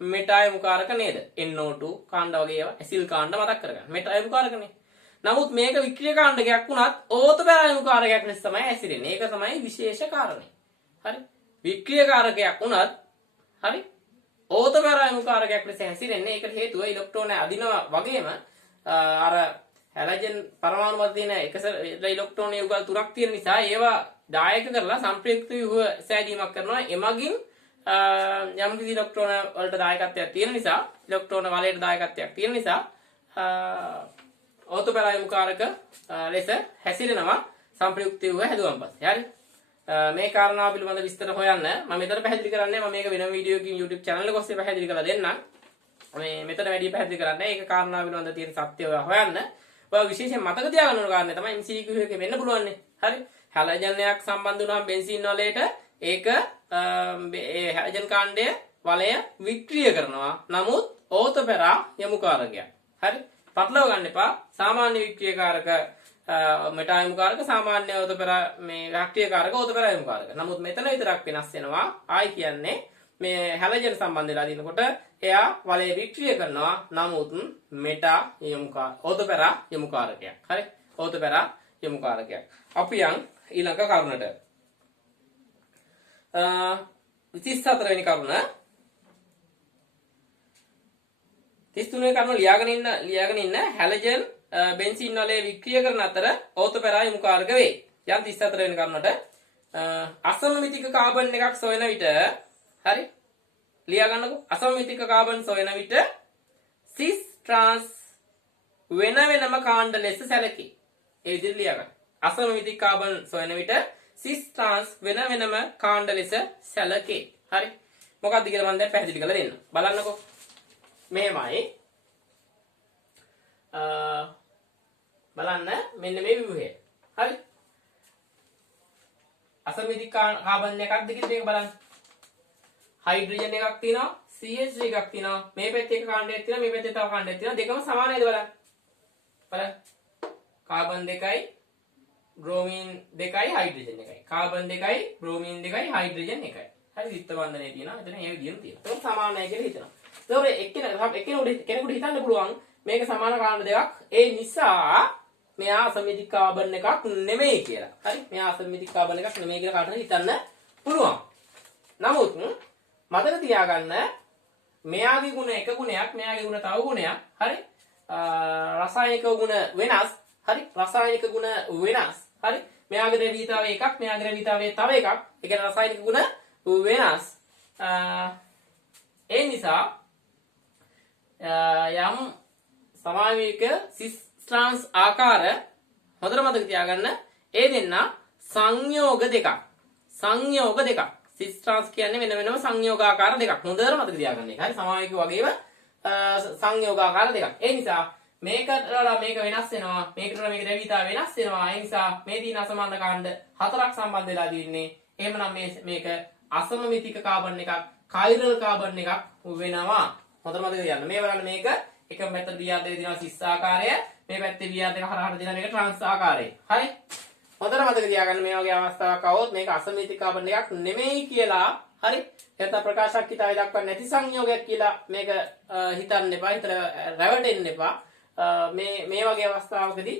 මෙටායමු කාරක නේද? NO2 කාණ්ඩ වගේ ඒවා ඇසිල් කාණ්ඩ මතක් කරගන්න. මෙටායමු කාරකනේ. නමුත් මේක වික්‍රීය කාණ්ඩකයක් වුණත් ඕතෝපෙරායමු කාරකයක් ලෙස තමයි ඇසිරෙන්නේ. ඒක තමයි විශේෂ කාරණේ. හරි? වික්‍රීය කාරකයක් වුණත් හරි? ඕතෝපෙරායමු කාරකයක් ලෙස ඇසිරෙන්නේ. ඒකට හේතුව ඉලෙක්ට්‍රෝන අදිනවා වගේම අර හැලජන් පරමාණු වල තියෙන එකස ඉලෙක්ට්‍රෝන යුගල් තුනක් තියෙන නිසා ඒවා දායක කරලා සම්ප්‍රයුක්ත ව්‍යුහ සෑදීමක් කරනවා. එමගින් යම් කිසි ඉලෙක්ට්‍රෝන වලට දායකත්වයක් තියෙන නිසා ඉලෙක්ට්‍රෝන වලයට දායකත්වයක් තියෙන නිසා ඕතෝපෙරායමු කාරක ලෙස හැසිරෙනවා සම්ප්‍රයුක්ත ව්‍යුහ හැදුවන් පස්සේ. හරි. මේ කාරණාව පිළිබඳ විස්තර හොයන්න මම මෙතන පැහැදිලි කරන්නේ මම මේක වෙනම වීඩියෝකින් YouTube channel එක ඔස්සේ පැහැදිලි කරලා දෙන්නම්. මේ මෙතන වැඩි පැහැදිලි කරන්නේ ඒක කාරණාව පිළිබඳ තියෙන සත්‍ය ඔයා හොයන්න. ඔය විශේෂයෙන් මතක තියාගන්න ඕන කාරණේ තමයි MCQ එකේ වෙන්න පුළුවන් නේ. හරි. හැලජන්යක් සම්බන්ධ වුණාම බෙන්සීන් වලයට ඒක ඒ හැලජන් කාණ්ඩය වලය වික්‍රීය කරනවා. නමුත් ඕතෝපෙරායමු කාරකයක්. හරි. පටලව ගන්න එපා. සාමාන්‍ය වික්‍රීය කාරක මෙටායමු කාරක සාමාන්‍ය ඕතෝපෙරා මේ වික්‍රීය කාරක ඕතෝපෙරායමු කාරක. නමුත් මෙතන විතරක් වෙනස් වෙනවා. ආයි කියන්නේ මේ හැලජන් සම්බන්ධ වෙලා දිනකොට එයා වලය වික්‍රීය කරනවා. නමුත් මෙටායමු ඕතෝපෙරායමු කාරකයක්. හරි. ඕතෝපෙරායමු කාරකයක්. අපි යන් ඊළඟ කරුණට. 34 වෙනි කරුණ 33 වෙනි කරුණ ලියාගෙන ඉන්න හැලජන් බෙන්සීන් වලේ වික්‍රිය කරන අතර ඕතෝපෙරායමු කාරක වේ. යම් 34 වෙනි කරුණට අසමමිතික කාබන් එකක් සොයන විට හරි ලියා ගන්නකො අසමමිතික කාබන් සොයන විට සිස් ට්‍රාන්ස් වෙන වෙනම කාණ්ඩ ලෙස සැලකේ. ඒ විදිහට ලියා ගන්න. අසමමිතික කාබන් සොයන විට සිස් ට්‍රාන්ස් වෙන වෙනම කාණ්ඩ ලෙස සැලකේ. හරි. මොකක්ද කියලා මම දැන් පැහැදිලි කරලා දෙන්නම්. බලන්නකො. මෙහෙමයි. බලන්න මෙන්න මේ ව්‍යුහය. හරි. අසමමිතික කාබන් එකක්ද කියලා මේක බලන්න. හයිඩ්‍රජන් එකක් තියෙනවා, CH3 එකක් තියෙනවා. මේ පැත්තේ එක කාණ්ඩයක් තියෙනවා, මේ පැත්තේ තව කාණ්ඩයක් තියෙනවා. දෙකම සමාන නේද බලන්න. බලන්න. කාබන් දෙකයි බ්‍රෝමීන් දෙකයි හයිඩ්‍රජන් එකයි. කාබන් දෙකයි බ්‍රෝමීන් දෙකයි හයිඩ්‍රජන් එකයි. හරි දිත්ත බන්ධනයේ තියෙනවා. එතන ඒ විදිහම තියෙනවා. ඒක සමානයි කියලා හිතනවා. ඒතකොට කෙනෙකුට හිතන්න පුළුවන් මේක සමාන කාණ්ඩ දෙකක්. ඒ නිසා මෙයා අසමමිතික කාබන් එකක් නෙමෙයි කියලා. හරි? මෙයා අසමමිතික කාබන් එකක් නෙමෙයි කියලා කාටද හිතන්න පුළුවන්. නමුත් මතක තියාගන්න මෙයාගේ ගුණ එක ගුණයක්, මෙයාගේ ගුණ තව ගුණයක්. හරි? රසායනික ගුණ වෙනස්. හරි? රසායනික ගුණ වෙනස්. හරි? මෙයාගේ ද්‍රවීයතාවය එකක්, මෙයාගේ ද්‍රවීයතාවය තව එකක්. ඒ කියන්නේ රසායනික ගුණ වෙනස්. ඒ නිසා යම් සමාවේක සිස් ට්‍රාන්ස් ආකාර හොඳට මතක තියාගන්න ඒ දෙන්න සංයෝග දෙකක්. සංයෝග දෙකක්. සිස් ට්‍රාන්ස් කියන්නේ වෙන වෙනම සංයෝගාකාර දෙකක්. හොඳට මතක තියාගන්න ඒක. හරි? සමාවේක වගේම සංයෝගාකාර දෙකක්. ඒ නිසා මේකට වඩා මේක වෙනස් වෙනවා. මේකට වඩා මේක ද්‍රවීයතාවය වෙනස් වෙනවා. ඒ නිසා මේ තියෙන අසමාන කාණ්ඩ හතරක් සම්බන්ධ වෙලා තියෙන්නේ. එහෙමනම් මේක අසමමිතික කාබන් එකක්, කයිරල් කාබන් එකක් වෙනවා. හොඳට මතක තියාගන්න. මේ බලන්න මේක එක පැත්තට බියාර් දෙක දිනවා සිස් ආකාරය, මේ පැත්තේ බියාර් දෙක හරහට දිනවා මේක ට්‍රාන්ස් ආකාරය. හරි? හොඳට මතක තියාගන්න මේ වගේ අවස්ථාවක් આવොත් මේක අසමමිතික කාබන් එකක් නෙමෙයි කියලා. හරි? එතන ප්‍රකාශක කිතාවේ දක්වන්නේ නැති සංයෝගයක් කියලා මේක හිතන්න එපා. හිතට රැවටෙන්න එපා. මේ වගේ අවස්ථාවකදී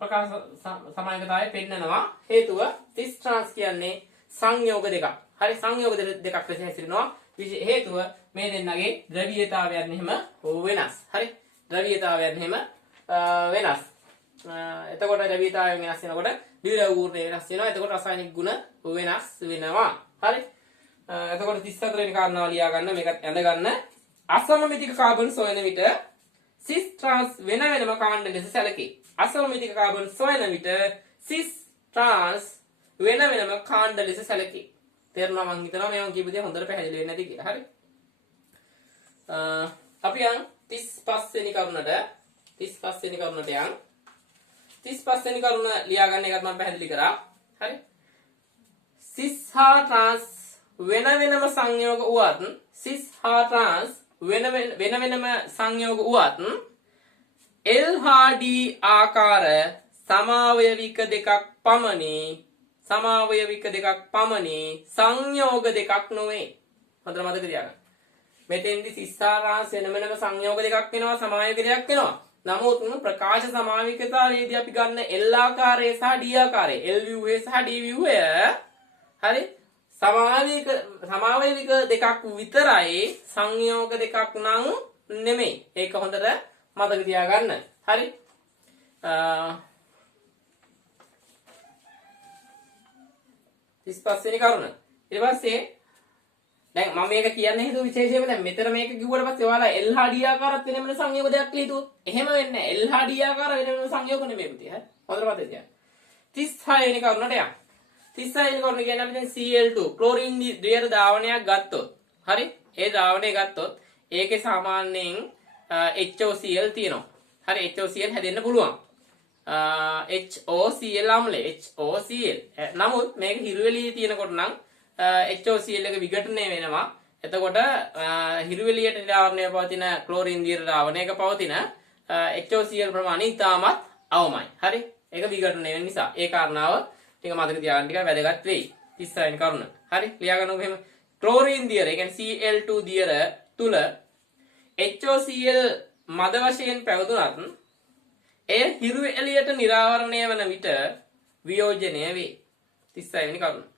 ප්‍රකාශ සමායකතාවය පෙන්නනවා. හේතුව සිස් ට්‍රාන්ස් කියන්නේ සංයෝග දෙකක්. හරි? සංයෝග දෙකක් ලෙස හැසිරෙනවා. හේතුව මේ දෙන්නගේ ද්‍රවීයතාවයන් එහෙම වෙනස්. හරි? ද්‍රවීයතාවයන් එහෙම වෙනස්. එතකොට ද්‍රවීයතාවයන් වෙනස් වෙනකොට ද්‍රව්‍ය ගුණ වෙනස් වෙනවා. එතකොට රසායනික ගුණ වෙනස් වෙනවා. හරි? එතකොට 34 වෙනි කාරණාව ලියා ගන්න මේකත් ඇඳ ගන්න. අසමමිතික කාබන් සොයන විට සිස් ට්‍රාන්ස් වෙන වෙනම කාණ්ඩ ලෙස සැලකේ. අසමමිතික කාබන් සොයන විට සිස් ට්‍රාන්ස් වෙන වෙනම කාණ්ඩ ලෙස සැලකේ. තේරුණා මං හිතනවා මේ මං කියපු දේ හොඳට පැහැදිලි වෙන්නේ නැති කියලා. හරි? අපි යන් 35 වෙනි කරුණට යන් 35 වෙනි කරුණ ලියා ගන්න එකත් මම පැහැදිලි කරා. හරි? සිස් හා ට්‍රාන්ස් වෙන වෙනම සංයෝග වුවත් සිස් හා ට්‍රාන්ස් වෙන වෙනම සංයෝග වුවත් L හා D ආකාර සමාවයවික දෙකක් පමණි. සමාවයවික දෙකක් පමණි සංයෝග දෙකක් නොවේ. හොඳට මතක තියාගන්න. මෙතෙන්දි සිස් හා ට්‍රාන්ස් වෙන වෙනම සංයෝග දෙකක් වෙනවා, සමාවයවික දෙකක් වෙනවා. නමුත් ප්‍රකාශ සමාවිකතාවේදී අපි ගන්න L ආකාරය සහ D ආකාරය, L ව්‍යුහය සහ D ව්‍යුහය හරි සමාවයවික දෙකක් විතරයි, සංයෝග දෙකක් නම් නෙමෙයි. ඒක හොඳට මතක තියාගන්න. හරි? 35 වෙනි කරුණ. ඊට පස්සේ දැන් මම මේක කියන්නේ හේතුව විශේෂයෙන්ම දැන් මෙතන මේක කිව්වට පස්සේ ඔයාලා L හා D ආකාරات වෙන වෙන සංයෝග දෙයක් හිතුවොත් එහෙම වෙන්නේ නැහැ. L හා D ආකාර වෙන වෙන සංයෝග නෙමෙයි පුතේ. හරි? හොඳට මතක තියාගන්න. 36 වෙනි කරුණට යන්න. 36 වෙනි කරුණ කියන්නේ අපි දැන් Cl2 ක්ලෝරින් දියර ද්‍රාවණයක් ගත්තොත්. හරි? ඒ ද්‍රාවණය ගත්තොත් ඒකේ සාමාන්‍යයෙන් HOCl තියෙනවා. හරි? HOCl හැදෙන්න පුළුවන්. HOCl අම්ලය HOCl. නමුත් මේක හිරුවෙලියේ තියෙනකොට නම් HOCl එක විඝටනය වෙනවා. එතකොට හිරුවෙලියට නිරාවරණය පවතින ක්ලෝරින් දියර ද්‍රාවණයක පවතින HOCl ප්‍රමාණය ඉතාමත් අවමයි. හරි? ඒක විඝටනය වෙන නිසා. ඒ කාරණාව ටික මතක තියාගන්න ටික වැදගත් වෙයි. 36 වෙනි කරුණ. හරි? ලියා ගන්නකො එහෙම. ක්ලෝරින් දියර, ඒ කියන්නේ Cl2 දියර තුල HOCl මද වශයෙන් පැවතුනත් එය හිරු එළියට නිරාවරණය වන විට වියෝජනය වේ. 36 වෙනි කරුණ.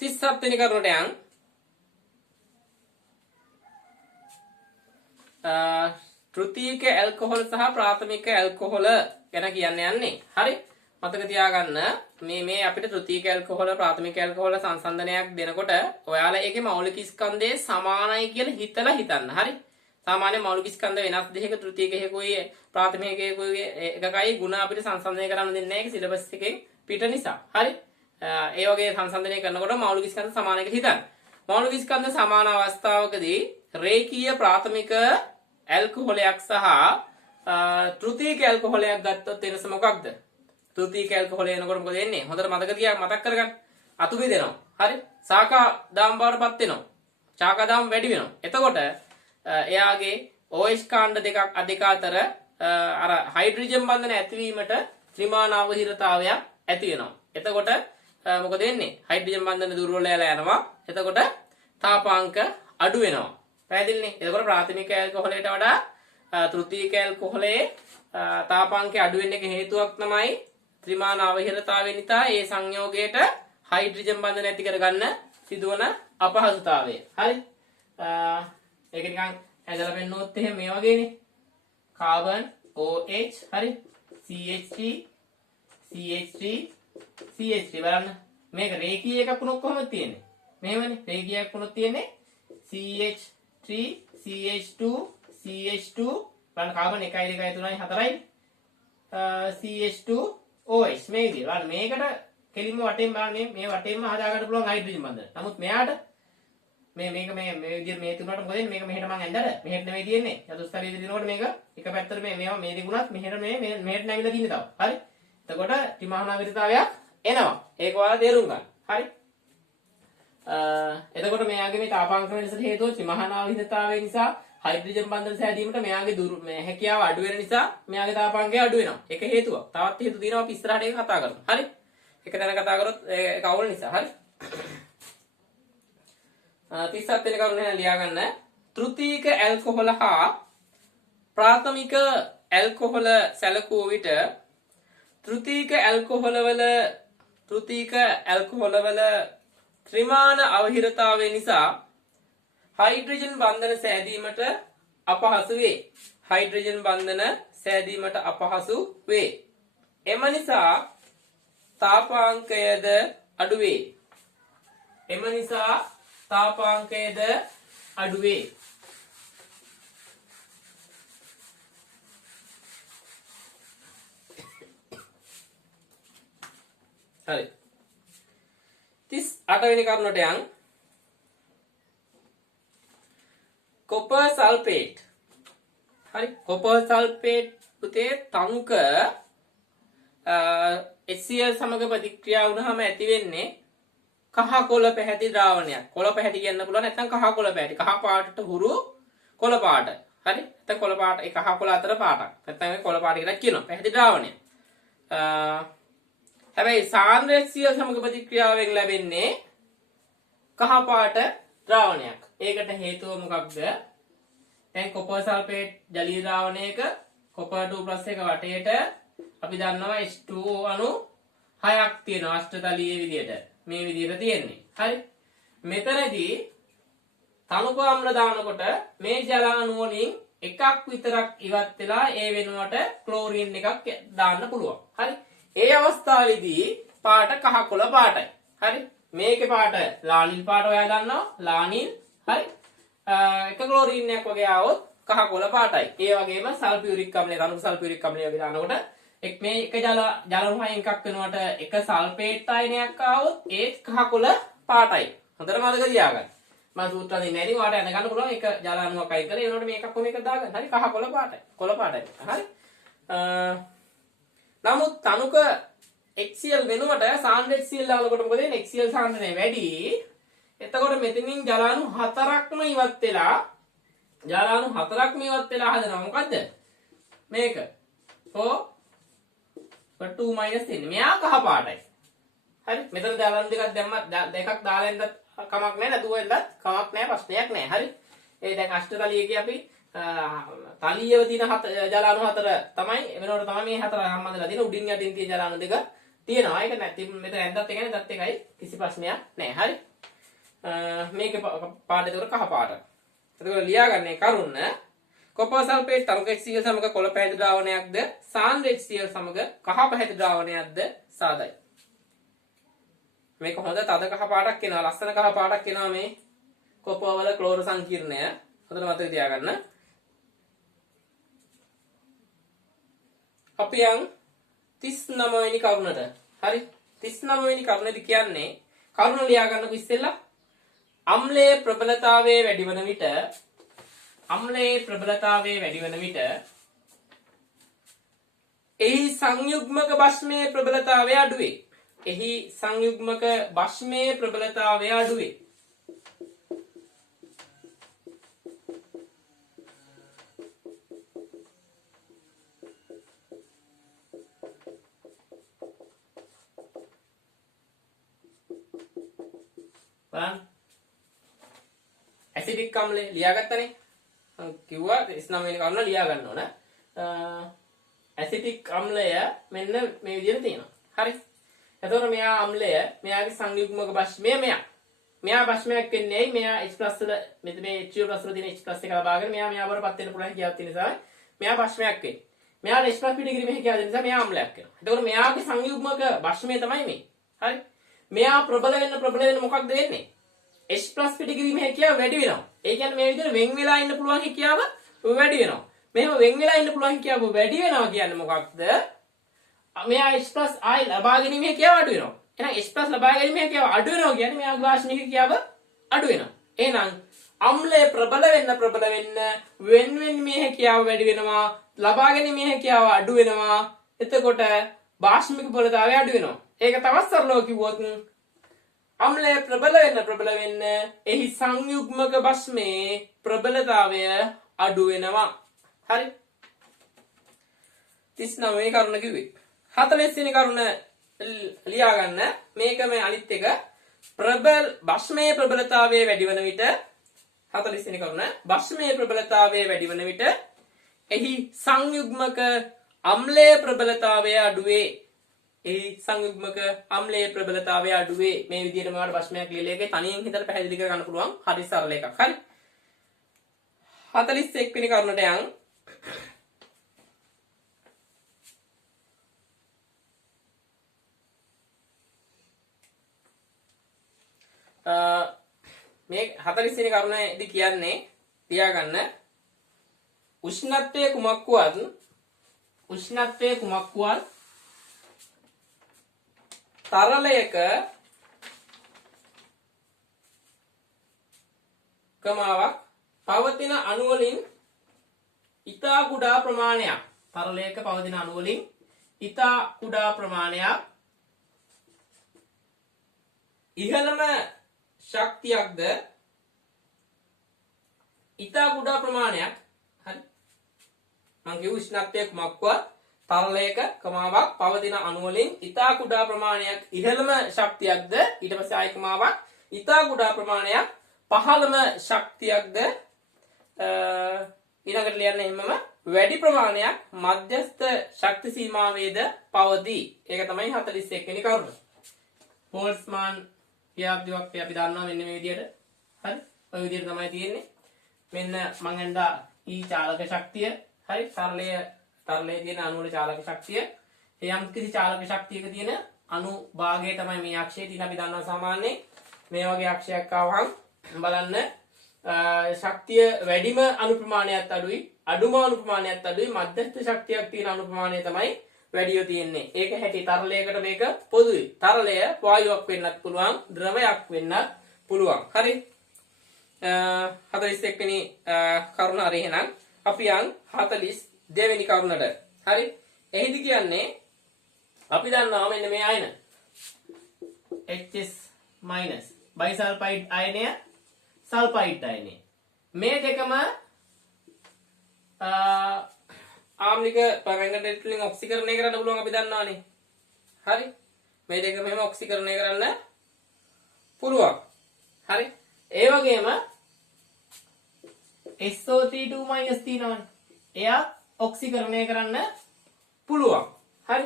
37 වෙනි කරුණට යන්. තෘතීයික ඇල්කොහොල් සහ ප්‍රාථමික ඇල්කොහොල ගැන කියන්න යන්නේ. හරි? මතක තියාගන්න මේ අපිට තෘතීයික ඇල්කොහොල ප්‍රාථමික ඇල්කොහොල සංසන්දනයක් දෙනකොට ඔයාලා ඒකේ මෞලික ස්කන්ධය සමානයි කියලා හිතලා හිතන්න. හරි? සාමාන්‍ය මෞලික ස්කන්ධ වෙනස් දෙකක තෘතීයික එකකුයි ප්‍රාථමික එකකුයි එකකයි ගුණ අපිට සංසන්දනය කරන්න දෙන්නේ නැහැ. ඒක සිලබස් එකෙන් පිට නිසා. හරි? ඒ වගේ සංසන්දනය කරනකොට මෞලික ස්කන්ධ සමාන කියලා හිතන්න. මෞලික ස්කන්ධ සමාන අවස්ථාවකදී රේඛීය ප්‍රාථමික ඇල්කොහොලයක් සහ තෘතීයික ඇල්කොහොලයක් ගත්තොත් වෙනස මොකක්ද? තෘතීයික ඇල්කොහොල එනකොට මොකද වෙන්නේ? හොඳට මතක කරගන්න. අතු බෙදෙනවා. හරි? සාකා දාම් බවටපත් වෙනවා. චාකා දාම් වැඩි වෙනවා. එතකොට එයාගේ OH කාණ්ඩ දෙක අතර අර හයිඩ්‍රජන් බන්ධන ඇතිවීමට ත්‍රිමාණ අවහිරතාවයක් ඇති වෙනවා. එතකොට මොකද වෙන්නේ? හයිඩ්‍රජන් බන්ධන දුර්වල වෙලා යනවා. එතකොට තාපාංක අඩු වෙනවා. පැහැදිලිනේ? එතකොට ප්‍රාථමික ඇල්කොහොලයට වඩා තෘතීයික ඇල්කොහොලේ තාපාංකය අඩු වෙන්න එක හේතුවක් තමයි ත්‍රිමාන අවහිරතාවය නිසා ඒ සංයෝගයට හයිඩ්‍රජන් බන්ධන ඇති කරගන්න සිදුවන අපහසුතාවය. හරි? ඒක නිකන් ඇදලා පෙන්නොත් එහෙම මේ වගේනේ. කාබන් OH හරි CH3 CH3 CH3 බලන්න මේක රේඛීය එකක් වුණොත් කොහොමද තියෙන්නේ? මෙහෙමනේ රේඛීයක් වුණොත් තියෙන්නේ CH3 CH2 CH2 බලන්න කාබන් 1 2 3 4යි CH2OH මේ විදිහට බලන්න මේකට කෙලින්ම වටෙන් බලන්න මේ වටෙන්ම හදාගන්න පුළුවන් හයිඩ්‍රජන් බන්ධන. නමුත් මෙයාට මේක මේ විදිහට මේ තුනට මොකද වෙන්නේ? මේක මෙහෙට මං ඇඳලා මෙහෙට නෙමෙයි තියෙන්නේ. චතුස්තරයේ දිනකොට මේක එක පැත්තට මේවා මේ දිගුණත් මෙහෙට මෙහෙට නැවිලා තියෙන්නේ තව. හරි? එතකොට ත්‍රිමාන විරතාවයක් එනවා. ඒක ඔයාලා තේරුම් ගන්න. හරි? එතකොට මෙයාගේ මේ තාපාංක වෙනසට හේතුව ත්‍රිමාන විරතාවය නිසා හයිඩ්‍රජන් බන්ධන සෑදීමට මෙයාගේ හැකියාව අඩු වෙන නිසා මෙයාගේ තාපාංකය අඩු වෙනවා. ඒක හේතුවක්. තවත් හේතු තියෙනවා අපි ඉස්සරහට ඒක කතා කරමු. හරි? එක තැන කතා කරොත් ඒක අවුල් නිසා. හරි? 37 වෙනි කරුණ එහෙනම් ලියා ගන්න. තෘතීයික ඇල්කොහොල හා ප්‍රාථමික ඇල්කොහොල සැලකුව විට තෘතීයික ඇල්කොහොල වල ත්‍රිමාන අවහිරතාවය නිසා හයිඩ්‍රජන් බන්ධන සෑදීමට අපහසු වේ. හයිඩ්‍රජන් බන්ධන සෑදීමට අපහසු වේ. එම නිසා තාපාංකයද අඩු වේ. එම නිසා තාපාංකයද අඩු වේ. හරි. 38 වෙනි කරුණට යන්. Copper sulphate. හරි. කොපර් සල්ෆේට් පුතේ තංක HCl සමග ප්‍රතික්‍රියා වුණාම ඇති වෙන්නේ කහ කොළ පැහැති ද්‍රාවණයක්. කොළ පැහැති කියන්න පුළුවන් නැත්නම් කහ කොළ පැහැති. කහ පාටට හුරු කොළ පාට. හරි? නැත්නම් කොළ පාට ඒ කහ කොළ අතර පාටක්. නැත්නම් ඒ කොළ පාට කියලා කියනවා. පැහැති ද්‍රාවණය. හැබැයි සාන්ද්‍ර HCl සමග ප්‍රතික්‍රියාවෙන් ලැබෙන්නේ කහ පාට ද්‍රාවණයක්. ඒකට හේතුව මොකක්ද? දැන් කොපර් සල්ෆේට් ජලීය ද්‍රාවණයක කොපර් 2+ එක වටේට අපි දන්නවා H2O අණු 6ක් තියෙනවා අෂ්ටතලීය විදියට. මේ විදිහට තියෙන්නේ. හරි? මෙතනදී තනුක අම්ල දානකොට මේ ජල අණු වලින් එකක් විතරක් ඉවත් වෙලා ඒ වෙනුවට ක්ලෝරින් එකක් දාන්න පුළුවන්. හරි? ඒ අවස්ථාවේදී පාට කහ කොළ පාටයි. හරි? මේකේ පාට ලානිල් පාට ඔයා දන්නවා. ලානිල්. හරි? එක ක්ලෝරින් එකක් වගේ ආවොත් කහ කොළ පාටයි. ඒ වගේම සල්ෆියුරික් අම්ලය තනුක සල්ෆියුරික් අම්ලය වගේ දානකොට මේ එක ජල අණු එකක් වෙනකොට එක සල්ෆේට් අයනයක් ආවොත් ඒත් කහ කොළ පාටයි. හොඳට මතක තියාගන්න. මම සූත්‍ර දෙන්නේ නැති ඔයාලට දැනගන්න පුළුවන් එක ජල අණුවක් අයින් කරලා ඒනොට මේකක් කොහොම එකක් දාගන්න. හරි කහ කොළ පාටයි. කොළ පාටයි. හරි? නමුත් තනුක HCl වෙනුවට සාන්ද්‍ර HCl දානකොට මොකද වෙන්නේ? HCl සාන්ද්‍රණය වැඩි. එතකොට මෙතනින් ජල අණු 4ක්ම ඉවත් වෙලා හදනවා. මොකද්ද? මේක. 2 මයිනස් තියෙන්නේ. මෙයා කහ පාටයි. හරි? මෙතන දාලා දෙකක් දැම්මත් දෙකක් දාලා එන්නත් කමක් නැහැ. නැතුව එන්නත් කමක් නැහැ. ප්‍රශ්නයක් නැහැ. හරි? ඒ දැන් අෂ්ටතලියේදී අපි තලියව තියෙන ජල අණු 4 තමයි වෙනකොට තමයි මේ 4 සම්බන්ධලා තියෙන උඩින් යටින් තියෙන ජල අණු දෙක තියෙනවා. ඒක නැති මෙතන ඇඳත් එකනේ දත් එකයි කිසි ප්‍රශ්නයක් නැහැ. හරි? මේකේ පාට දෙක කහ පාට. එතකොට ලියාගන්නේ කරුණ කොපර් සල්ෆේට් තරුක HCl සමග කොළ පැහැති ද්‍රාවණයක්ද සාන්ද්‍ර HCl සමග කහ පැහැති ද්‍රාවණයක්ද සාදයි. මේක හොඳ තද කහ පාටක් එනවා. ලස්සන කහ පාටක් එනවා මේ කොපර් වල ක්ලෝර සංකීර්ණය. හොඳට මතක තියාගන්න. අපි යන් 39 වෙනි කරුණට. හරි? 39 වෙනි කරුණේදී කියන්නේ කරුණ ලියා ගන්නකො ඉස්සෙල්ලා අම්ලයේ ප්‍රබලතාවයේ වැඩි වන විට එහි සංයුග්මක භස්මයේ ප්‍රබලතාවය අඩු වේ. බලන්න. ඇසිඩික් අම්ලය ලියාගත්තනේ. කිව්වා 39 වෙනි කරුණ ලියා ගන්න ඕන. ඇසිටික් අම්ලය මෙන්න මේ විදිහට තියෙනවා. හරි. එතකොට මෙයා අම්ලය මෙයාගේ සංයුග්මක භස්මය මෙයා භස්මයක් වෙන්නේ ඇයි? මෙයා H+ වල මෙතන මේ HCl+ වල තියෙන H+ එක ලබාගෙන මෙයා බරපත් වෙන්න පුළුවන් කියාවක් තියෙන නිසා මෙයා භස්මයක් වෙන්නේ. මෙයාට H+ පිටිගිරි මෙහි කියලා දෙන නිසා මෙයා අම්ලයක් වෙනවා. එතකොට මෙයාගේ සංයුග්මක භස්මය තමයි මේ. හරි. මෙයා ප්‍රබල වෙන්න මොකක්ද වෙන්නේ? H+ පිටිගිරි මෙහි කියාව වැඩි වෙනවා. ඒ කියන්නේ මේ විදිහට වෙන් වෙලා ඉන්න පුළුවන් කියාව වැඩි වෙනවා. මෙහෙම වෙන් වෙලා ඉන්න පුළුවන් කියාව වැඩි වෙනවා කියන්නේ මොකක්ද? මෙයා H+ ආයි ලබා ගැනීම කියාව අඩු වෙනවා. එහෙනම් H+ ලබා ගැනීම කියාව අඩු වෙනවා කියන්නේ මෙයා ග්ලාස්නික කියාව අඩු වෙනවා. එහෙනම් අම්ලය ප්‍රබල වෙන්න වෙන් මේ කියාව වැඩි වෙනවා. ලබා ගැනීම කියාව අඩු වෙනවා. එතකොට භාෂ්මික ප්‍රබලතාවය අඩු වෙනවා. ඒක තවත් සරලව කිව්වොත් අම්ලය ප්‍රබල වෙන්න එහි සංයුග්මක භස්මේ ප්‍රබලතාවය අඩු වෙනවා. හරි. 39 වෙනි කරුණ කිව්වේ. 40 වෙනි කරුණ ලියා ගන්න. මේක මේ අනිත් එක භස්මයේ ප්‍රබලතාවය වැඩි වෙන විට 40 වෙනි කරුණ භස්මයේ ප්‍රබලතාවය වැඩි වෙන විට එහි සංයුග්මක අම්ලයේ ප්‍රබලතාවය අඩු වේ. එහි සංයුග්මක අම්ලයේ ප්‍රබලතාවය අඩු වේ. මේ විදිහට මොනවාට භස්මයක් ලියලා එකේ තනියෙන් හිතලා පැහැදිලි කර ගන්න පුළුවන්. හරි සරල එකක්. හරි. 41 වෙනි කරුණට යන්. මේ 40 වෙනි කරුණේදී කියන්නේ තියාගන්න උෂ්ණත්වය කුමක් වුවත් තරලයක කමාවක් පවතින අණු වලින් ඉතා කුඩා ප්‍රමාණයක් තරලයක පවතින අණු වලින් ඉතා කුඩා ප්‍රමාණයක් ඉහළම ශක්තියක්ද ඉතා කුඩා ප්‍රමාණයක් හරි මම කිව්ව උෂ්ණත්වය කුමක්වත් තරලයක කමාවක් පවතින අණු වලින් ඉතා කුඩා ප්‍රමාණයක් ඉහළම ශක්තියක්ද ඊට පස්සේ ආයි කමාවක් ඉතා කුඩා ප්‍රමාණයක් පහළම ශක්තියක්ද ඊළඟට ලියන්න එහෙමම වැඩි ප්‍රමාණයක් මධ්‍යස්ථ ශක්ති සීමාවේද පවතී. ඒක තමයි 41 වෙනි කරුණ. බෝල්ට්ස්මාන් ක්‍රියාවලියක් අපි දන්නවා මෙන්න මේ විදිහට. හරි. ඔය විදිහට තමයි තියෙන්නේ. මෙන්න මං හන්දා ඊ චාලක ශක්තිය. හරි. තරලයේ තියෙන අණු වල චාලක ශක්තිය. ඒ යම් කිසි චාලක ශක්තියක තියෙන අණු භාගය තමයි මේ අක්ෂය තියෙන අපි දන්නවා සාමාන්‍යයෙන්. මේ වගේ අක්ෂයක් ආවහම බලන්න ශක්තිය වැඩිම අණු ප්‍රමාණයත් අඩුයි අඩුම අණු ප්‍රමාණයත් අඩුයි මධ්‍යස්ථ ශක්තියක් තියෙන අණු ප්‍රමාණය තමයි වැඩිය තියෙන්නේ. ඒක හැටි තරලයකට මේක පොදුයි. තරලය වායුවක් වෙන්නත් පුළුවන් ද්‍රවයක් වෙන්නත් පුළුවන්. හරි. 41 වෙනි කරුණ හරි එහෙනම් අපි යන් 42 වෙනි කරුණට. හරි. එහිදි කියන්නේ අපි දන්නවා මෙන්න මේ අයන HS- බයිසල්ෆයිඩ් අයනය සල්ෆයිඩ් අයනය මේ දෙකම ආම්ලික පරංගනේට් වලින් ඔක්සිකරණය කරන්න පුළුවන් අපි දන්නවානේ. හරි. මේ දෙකම එහෙම ඔක්සිකරණය කරන්න පුළුවන්. හරි. ඒ වගේම SO3 2- තියෙනවනේ. එයා ඔක්සිකරණය කරන්න පුළුවන්. හරි.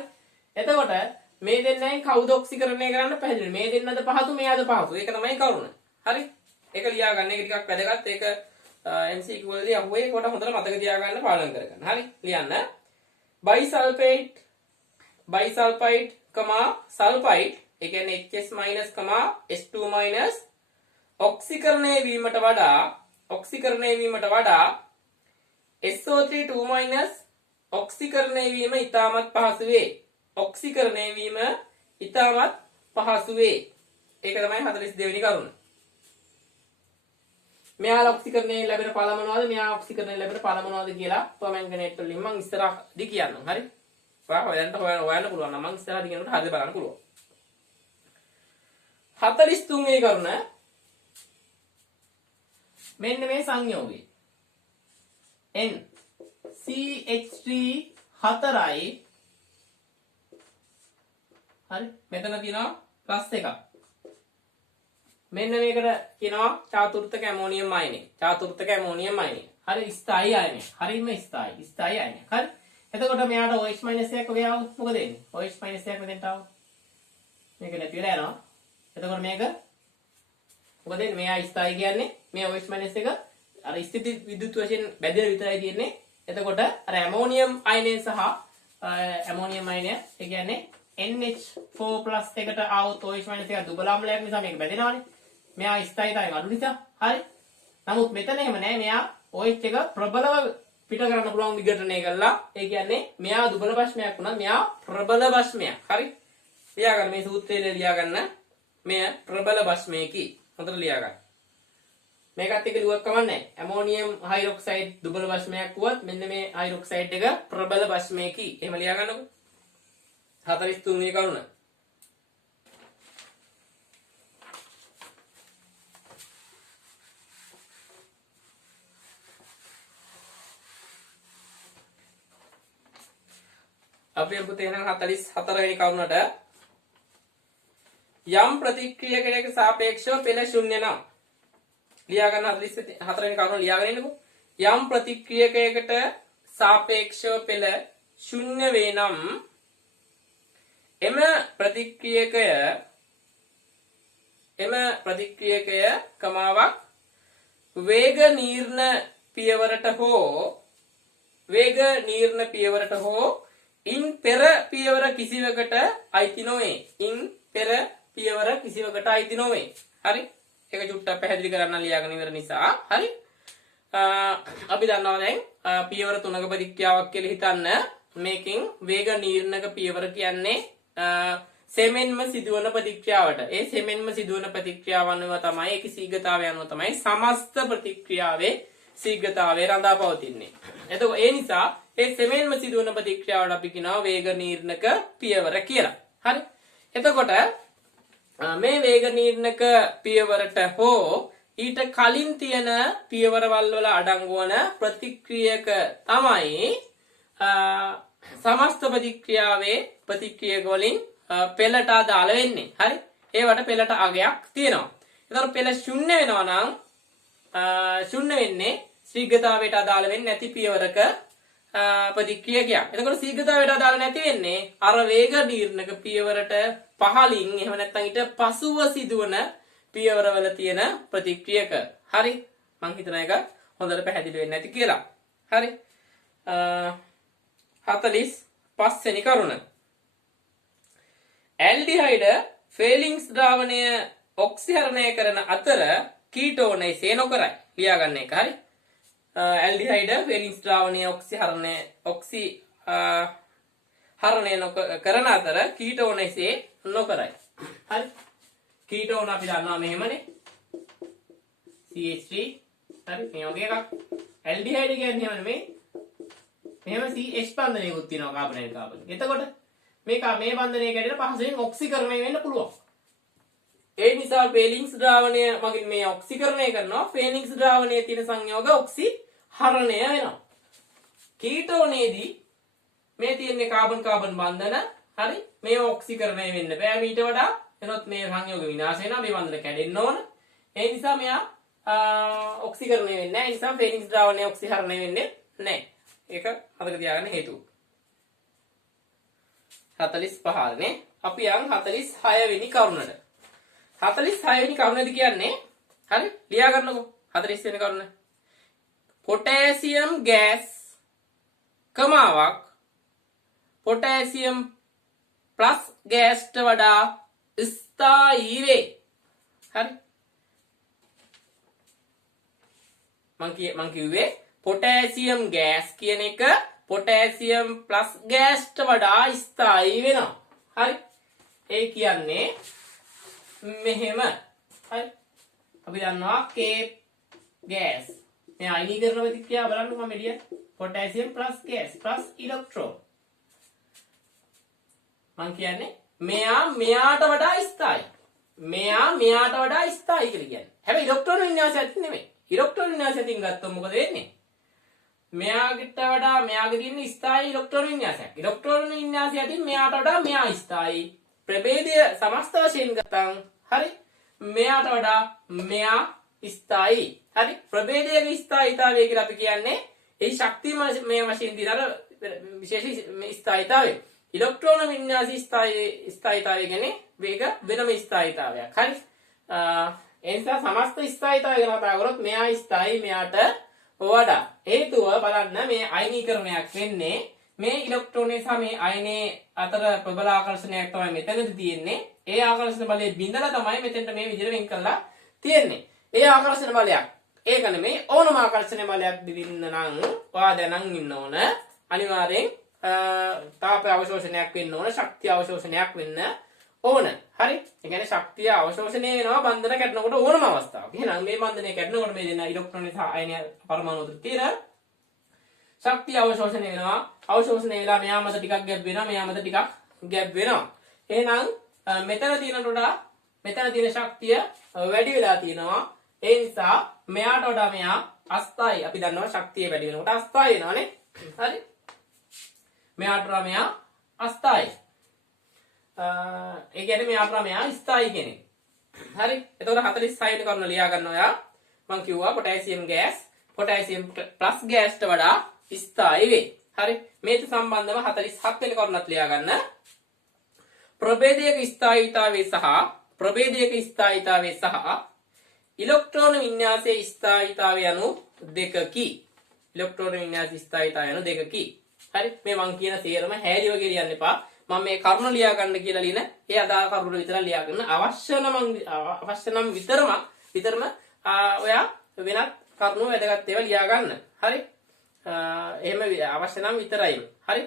එතකොට මේ දෙන්නෙන් කවුද ඔක්සිකරණය කරන්න පැහැදිලි. මේ දෙන්නද පහසු මෙයාද පහසු. ඒක තමයි කරුණ. හරි. ඒක ලියා ගන්න. ඒක ටිකක් වැදගත්. ඒක MCQ වලදී අහුවේ. ඒකට හොඳට මතක තියාගන්න පාඩම් කරගන්න. හරි. ලියන්න. බයිසල්ෆේට් සල්ෆයිඩ්, ඒ කියන්නේ HS- S2- ඔක්සිකරණය වීමට වඩා SO3 2- ඔක්සිකරණය වීම ඉතාමත් පහසු වේ. ඔක්සිකරණය වීම ඉතාමත් පහසු වේ. ඒක තමයි 42 වෙනි කරුණ. මෙයා ඔක්සිකරණය ලැබෙන පළ මොනවද? මෙයා ඔක්සිකරණය ලැබෙන පළ මොනවද කියලා පර්මැංගනේට් වලින් මම ඉස්සරහදී කියන්නම්. හරි. ඔයාලට හොයන්න පුළුවන් නම් මම ඉස්සරහදී කියනකොට හරියට බලන්න පුළුවන්. 43 වෙනි කරුණ මෙන්න මේ සංයෝගය. NCH3 4යි හරි මෙතන තියෙනවා ප්ලස් එකක්. මෙන්න මේකට කියනවා චාතුර්ථක ඇමෝනියම් අයනය. චාතුර්ථක ඇමෝනියම් අයනය. හරි ස්ථායි අයනය. හරිම ස්ථායි. ස්ථායි අයනය. හරි. එතකොට මෙයාට OH- එකක් වගේ ආවොත් මොකද වෙන්නේ? OH- එකක් මෙතෙන්ට ආවොත් මේක නැති වෙලා යනවා. එතකොට මේක මොකද වෙන්නේ? මෙයා ස්ථායි කියන්නේ මේ OH- එක අර ස්ථිති විද්‍යුත් වශයෙන් බැඳලා විතරයි තියෙන්නේ. එතකොට අර ඇමෝනියම් අයනය සහ ඇමෝනියම් අයනය ඒ කියන්නේ NH4+ එකට ආවොත් OH- එක දුබල අම්ලයක් නිසා මේක බැඳෙනවානේ. මෙයා ස්ථායිතාවය අඩු නිසා. හරි. නමුත් මෙතන එහෙම නෑ. මෙයා OH එක ප්‍රබලව පිට කරන්න පුළුවන් විඝටනය කළා. ඒ කියන්නේ මෙයා දුබල භස්මයක් වුණා. මෙයා ප්‍රබල භස්මයක්. හරි. ලියා ගන්න මේ සූත්‍රය ලියා ගන්න. මෙය ප්‍රබල භස්මයකි. හොඳට ලියා ගන්න. මේකත් එක්ක ලියුවක් කමක් නැහැ. ඇමෝනියම් හයිඩ්‍රොක්සයිඩ් දුබල භස්මයක් වුවත් මෙන්න මේ හයිඩ්‍රොක්සයිඩ් එක ප්‍රබල භස්මයකි. එහෙම ලියා ගන්නකො. 43 වෙනි කරුණ. අපි යමු තේරෙන 44 වෙනි කරුණට යම් ප්‍රතික්‍රියකයක සාපේක්ෂව පෙළ ශුන්‍ය නම් ලියා ගන්න 44 වෙනි කරුණ ලියා ගන්න ඉන්නකෝ. යම් ප්‍රතික්‍රියකයකට සාපේක්ෂව පෙළ ශුන්‍ය වේ නම් එම ප්‍රතික්‍රියකය කමාවක් වේග නීර්ණ පියවරට හෝ ඉන් පෙර පියවර කිසිවකට අයිති නොවේ. ඉන් පෙර පියවර කිසිවකට අයිති නොවේ. හරි. ඒක චුට්ටක් පැහැදිලි කරන්න ලියාගෙන ඉවර නිසා. හරි. අපි දන්නවා දැන් පියවර තුනක ප්‍රතික්‍රියාවක් කියලා හිතන්න. මේකෙන් වේග නීර්ණක පියවර කියන්නේ සෙමෙන්ම සිදුවන ප්‍රතික්‍රියාවට. ඒ සෙමෙන්ම සිදුවන ප්‍රතික්‍රියාව අනුව තමයි ඒකේ ශීඝ්‍රතාවය අනුව තමයි සමස්ත ප්‍රතික්‍රියාවේ ශීඝ්‍රතාවය රඳා පවතින්නේ. එතකොට ඒ නිසා ඒ සෙමෙන්ම සිදුවන ප්‍රතික්‍රියාවට අපි කියනවා වේග නීර්ණක පියවර කියලා. හරි. එතකොට මේ වේග නීර්ණක පියවරට හෝ ඊට කලින් තියෙන පියවරවල් වල අඩංගු වන ප්‍රතික්‍රියක තමයි සමස්ත ප්‍රතික්‍රියාවේ ප්‍රතික්‍රියක වලින් පෙළට අදාළ වෙන්නේ. හරි. ඒවට පෙළට අගයක් තියෙනවා. එතකොට පෙළ ශුන්‍ය වෙනවා නම් ශුන්‍ය වෙන්නේ ශීඝ්‍රතාවයට අදාළ වෙන්නේ නැති පියවරක ප්‍රතික්‍රියකයක්. එතකොට ශීඝ්‍රතාවයට අදාළ නැති වෙන්නේ අර වේග නීර්ණක පියවරට පහලින් එහෙම නැත්නම් ඊට පසුව සිදුවන පියවරවල තියෙන ප්‍රතික්‍රියක. හරි. මං හිතන එක හොඳට පැහැදිලි වෙන්නේ නැති කියලා. හරි. 45 වෙනි කරුණ. ඇල්ඩිහයිඩ් ෆේලින්ග්ස් ද්‍රාවණය ඔක්සිහරණය කරන අතර කීටෝනේසය නොකරයි. ලියා ගන්න එක. හරි. ඇල්ඩිහයිඩ් ෆේලින්ග්ස් ද්‍රාවණය ඔක්සිහරණය කරන අතර කීටෝනේසය නොකරයි. හරි. කීටෝන අපි දන්නවා මෙහෙමනේ. CH3 හරි මේ වගේ එකක්. ඇල්ඩිහයිඩ් කියන්නේ එහෙම නෙමෙයි. මෙහෙම CH බන්ධනයකුත් තියෙනවා කාබනයිල් කාබන්. එතකොට මේක මේ බන්ධනය කැඩෙන පහසුවෙන් ඔක්සිකරණය වෙන්න පුළුවන්. ඒ නිසා ෆේලින්ග්ස් ද්‍රාවණය මගින් මේ ඔක්සිකරණය කරනවා. ෆේලින්ග්ස් ද්‍රාවණයේ තියෙන සංයෝග ඔක්සිහරණය වෙනවා. කීටෝනේදී මේ තියෙන්නේ කාබන් කාබන් බන්ධන. හරි. මේ ඔක්සිකරණය වෙන්න බෑ මීට වඩා. එනොත් මේ සංයෝග විනාශ වෙනවා. මේ බන්ධන කැඩෙන්න ඕන. ඒ නිසා මෙයා ඔක්සිකරණය වෙන්නේ නැහැ. ඒ නිසා ෆේලින්ග්ස් ද්‍රාවණය ඔක්සිහරණය වෙන්නේ නැහැ. ඒක මතක තියාගන්න හේතුව. 45 නේ. අපි යන් 46 වෙනි කරුණට. 46 වෙනි කරුණේදී කියන්නේ හරි ලියා ගන්නකො 40 වෙනි කරුණ. පොටෑසියම් ගෑස් කමාවක් පොටෑසියම් ප්ලස් ගෑස්ට වඩා ස්ථායී වේ. හරි. මං කිව්වේ පොටෑසියම් ගෑස් කියන එක පොටෑසියම් ප්ලස් ගෑස්ට වඩා ස්ථායී වෙනවා. හරි. ඒ කියන්නේ මෙහෙම. හරි. අපි දන්නවා K ගෑස්. මේ අයනීකරණ ප්‍රතික්‍රියාව බලන්න මම එළිය. Potassium plus gas plus electron. මං කියන්නේ මෙයාට වඩා ස්ථායී. මෙයාට වඩා ස්ථායී කියලා කියන්නේ. හැබැයි ඉලෙක්ට්‍රෝන වින්‍යාසයක් නෙමෙයි. ඉලෙක්ට්‍රෝන වින්‍යාසයෙන් ගත්තොත් මොකද වෙන්නේ? මෙයාට වඩා මෙයාගේ තියෙන ස්ථායී ඉලෙක්ට්‍රෝන වින්‍යාසයක්. ඉලෙක්ට්‍රෝන වින්‍යාසයෙන් මෙයාට වඩා මෙයා ස්ථායී. ප්‍රභේදය සමස්ත වශයෙන් ගත්තම් හරි මෙයාට වඩා මෙයා ස්ථායි. හරි ප්‍රභේදයක ස්ථායිතාවය කියලා අපි කියන්නේ ඒ ශක්තිමය වශයෙන් දින අර විශේෂ ස්ථායිතාවය. ඉලෙක්ට්‍රෝන වින්‍යාස ස්ථායිතාවය කියන්නේ වේග වෙනම ස්ථායිතාවයක්. හරි ඒ නිසා සමස්ත ස්ථායිතාවය ගැන කතා කරොත් මෙයා ස්ථායි මෙයාට වඩා. හේතුව බලන්න මේ අයනීකරණයක් වෙන්නේ මේ ඉලෙක්ට්‍රෝනය සහ මේ අයනේ අතර ප්‍රබල ආකර්ෂණයක් තමයි මෙතනදී තියෙන්නේ. ඒ ආකර්ෂණ බලය බිඳලා තමයි මෙතෙන්ට මේ විදිහට වෙන් කරලා තියෙන්නේ. ඒ ආකර්ෂණ බලයක් ඒක නෙමෙයි ඕනම ආකර්ෂණ බලයක් දිවින්න නම් ඔයා දැනන් ඉන්න ඕන. අනිවාර්යෙන් තාප අවශෝෂණයක් වෙන්න ඕන, ශක්තිය අවශෝෂණයක් වෙන්න ඕන. හරි? ඒ කියන්නේ ශක්තිය අවශෝෂණය වෙනවා බන්ධන කැඩනකොට ඕනම අවස්ථාවක. එහෙනම් මේ බන්ධනය කැඩනකොට මේ දෙන ඉලෙක්ට්‍රෝන සහ අයන පරමාණු අතර තියෙන ශක්තිය අවශෝෂණය වෙනවා. අවශෝෂණය වෙලා මෙයා මත ටිකක් ගැප් වෙනවා, මෙයා මත ටිකක් ගැප් වෙනවා. එහෙනම් මෙතන තියෙනට වඩා මෙතන තියෙන ශක්තිය වැඩි වෙලා තියෙනවා. ඒ නිසා මෙයාට වඩා මෙයා අස්ථායි. අපි දන්නවා ශක්තිය වැඩි වෙනකොට අස්ථායි වෙනවානේ. හරි? මෙයාට වඩා මෙයා අස්ථායි. ඒ කියන්නේ මෙයාට වඩා මෙයා ස්ථායි කෙනෙක්. හරි? එතකොට 46 වෙනි කරුණ ලියා ගන්න ඔයා. මම කිව්වා පොටෑසියම් ගෑස් පොටෑසියම් ප්ලස් ගෑස්ට වඩා ස්ථායි වේ. හරි? මේක සම්බන්ධව 47 වෙනි කරුණත් ලියා ගන්න. ප්‍රභේදයක ස්ථායීතාවය සහ ඉලෙක්ට්‍රෝන වින්‍යාසයේ ස්ථායීතාවය යනු දෙකකි. ඉලෙක්ට්‍රෝන වින්‍යාසයේ ස්ථායීතාවය යනු දෙකකි. හරි? මේ මං කියන තේරම හැලිය වගේ ලියන්න එපා. මම මේ කරුණ ලියා ගන්න කියලා ලියන ඒ අදාළ කරුණ විතර ලියා ගන්න. අවශ්‍ය නම් විතරම ඔයා වෙනත් කරුණු වැදගත් ඒවා ලියා ගන්න. හරි? එහෙම අවශ්‍ය නම් විතරයි. හරි?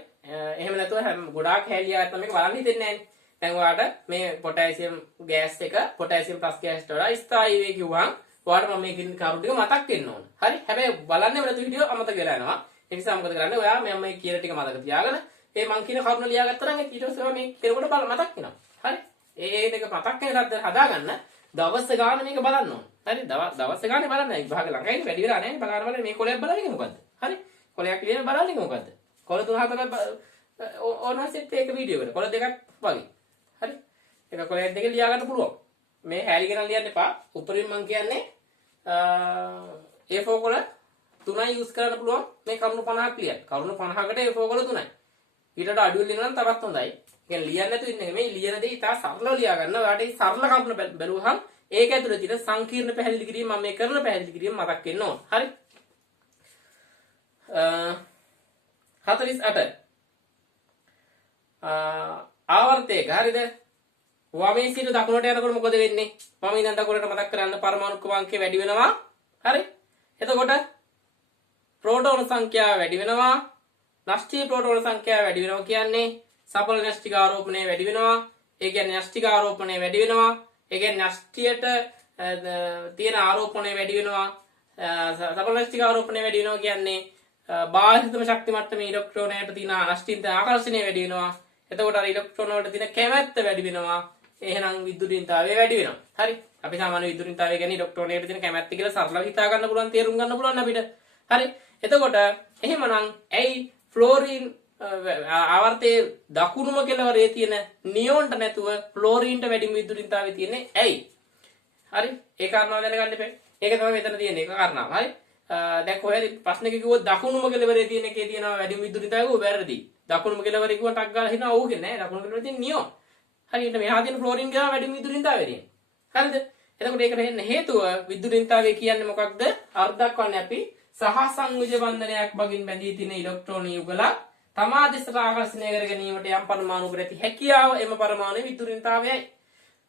එහෙම නැතුව ගොඩාක් හැලියා ගත්තා මේක බලන්න හිතෙන්නේ නැහැ. දැන් ඔයාලට මේ පොටෑසියම් ගෑස් එක පොටෑසියම් ප්ලස් ගෑස්ට වඩා ස්ථායි වේ කිව්වම ඔයාලට මම මේ කියන කරුණු ටික මතක් වෙන්න ඕන. හරි? හැබැයි බලන්නේ නැතු වීඩියෝ අමතක වෙලා යනවා. ඒ නිසා මොකද කරන්නේ? ඔයා මම මේ කියන ටික මතක තියාගෙන මේ මං කියන කරුණ ලියා ගත්තා නම් ඊට පස්සේ මේ කෙනෙකුට මතක් වෙනවා. හරි? ඒ දෙක මතක් වෙන එකත් හදාගන්න දවස් ගාන මේක බලන්න ඕන. හරි? දවස් ගානේ බලන්න. විභාග ළඟයි වැඩි වෙලා නැහැ. බලන්න මේ කොලයක් බලන්නේ මොකද්ද? හරි? කොලයක් ලියන බලන්නේ මොකද්ද? කොල 3-4 ඕනසෙත් ඒක වීඩියෝ එක. කොල දෙකක් වගේ. හරි? ඒක කොලයක් දෙක ලියා ගන්න පුළුවන්. මේ හැලි ගණන් ලියන්න එපා. උඩරින් මං කියන්නේ A4 කොල 3යි යූස් කරන්න පුළුවන්. මේ කරුණු 50ක් ලියන්න. කරුණු 50කට A4 කොල 3යි. ඊටට අඩු වෙන නම් තවත් හොඳයි. ඒ කියන්නේ ලියන්න නැතුව ඉන්නේ මේ ලියන දේ ඉතා සරලව ලියා ගන්න. ඔයාලට මේ සරල කරුණු බැලුවහම ඒක ඇතුළේ තියෙන සංකීර්ණ පැහැදිලි කිරීම මම මේ කරන පැහැදිලි කිරීම මතක් වෙන්න ඕන. හරි? 48 ආවර්තයක හරිද? වමේ සිට දකුණට යනකොට මොකද වෙන්නේ? වම ඉඳන් දකුණට මතක් කරන්න පරමාණු ක්‍රමාංකය වැඩි වෙනවා. හරි? එතකොට ප්‍රෝටෝන සංඛ්‍යාව වැඩි වෙනවා. නෂ්ටීය ප්‍රෝටෝන සංඛ්‍යාව වැඩි වෙනවා කියන්නේ සඵල න්‍යෂ්ටික ආරෝපණය වැඩි වෙනවා. ඒ කියන්නේ න්‍යෂ්ටික ආරෝපණය වැඩි වෙනවා. ඒ කියන්නේ න්‍යෂ්ටියට තියෙන ආරෝපණය වැඩි වෙනවා. සඵල න්‍යෂ්ටික ආරෝපණය වැඩි වෙනවා කියන්නේ බාහිරතම ශක්ති මට්ටමේ ඉලෙක්ට්‍රෝනයට තියෙන න්‍යෂ්ටින්ට ආකර්ෂණය වැඩි වෙනවා. එතකොට අර ඉලෙක්ට්‍රෝන වලට තියෙන කැමැත්ත වැඩි වෙනවා. එහෙනම් විද්‍යුතින්තාවය වැඩි වෙනවා. හරි? අපි සාමාන්‍ය විද්‍යුතින්තාවය කියන්නේ ඉලෙක්ට්‍රෝනයට තියෙන කැමැත්ත කියලා සරලව හිතා ගන්න පුළුවන්, තේරුම් ගන්න පුළුවන් අපිට. හරි? එතකොට එහෙමනම් ඇයි ෆ්ලෝරින් ආවර්තයේ දකුණුම කෙළවරේ තියෙන නියොන්ට නැතුව ෆ්ලෝරින්ට වැඩි විද්‍යුතින්තාවය තියෙන්නේ ඇයි? හරි? ඒ කාරණාව දැනගන්න ඉපේ. ඒක තමයි මෙතන තියෙන එක කාරණාව. හරි? දැන් කොහෙද ප්‍රශ්නෙක කිව්වොත් දකුණුම කෙළවරේ තියෙන එකේ තියෙනවා වැඩි විද්‍යුතින්තාවය වැරදි. දකුණුම කෙළවරේ කිව්වොත් ටක් ගාලා හිනා ඕකේ නෑ. දකුණු කෙළවරේ තියෙන නියොන්. හරියට මෙහා තියෙන ෆ්ලෝරින් ගාව වැඩි විද්‍යුතින්තාවය තියෙනවා. හරිද? එතකොට ඒකට වෙන්න හේතුව විද්‍යුතින්තාවය කියන්නේ මොකක්ද? අර්ධක් වන්නේ අපි සහ සංයුජ බන්ධනයක් බගින් බැඳී තියෙන ඉලෙක්ට්‍රෝන යුගලක් තමා දෙසට ආකර්ෂණය කර ගැනීමට යම් පරමාණුකට ඇති හැකියාව එම පරමාණුවේ විද්‍යුතින්තාවයයි.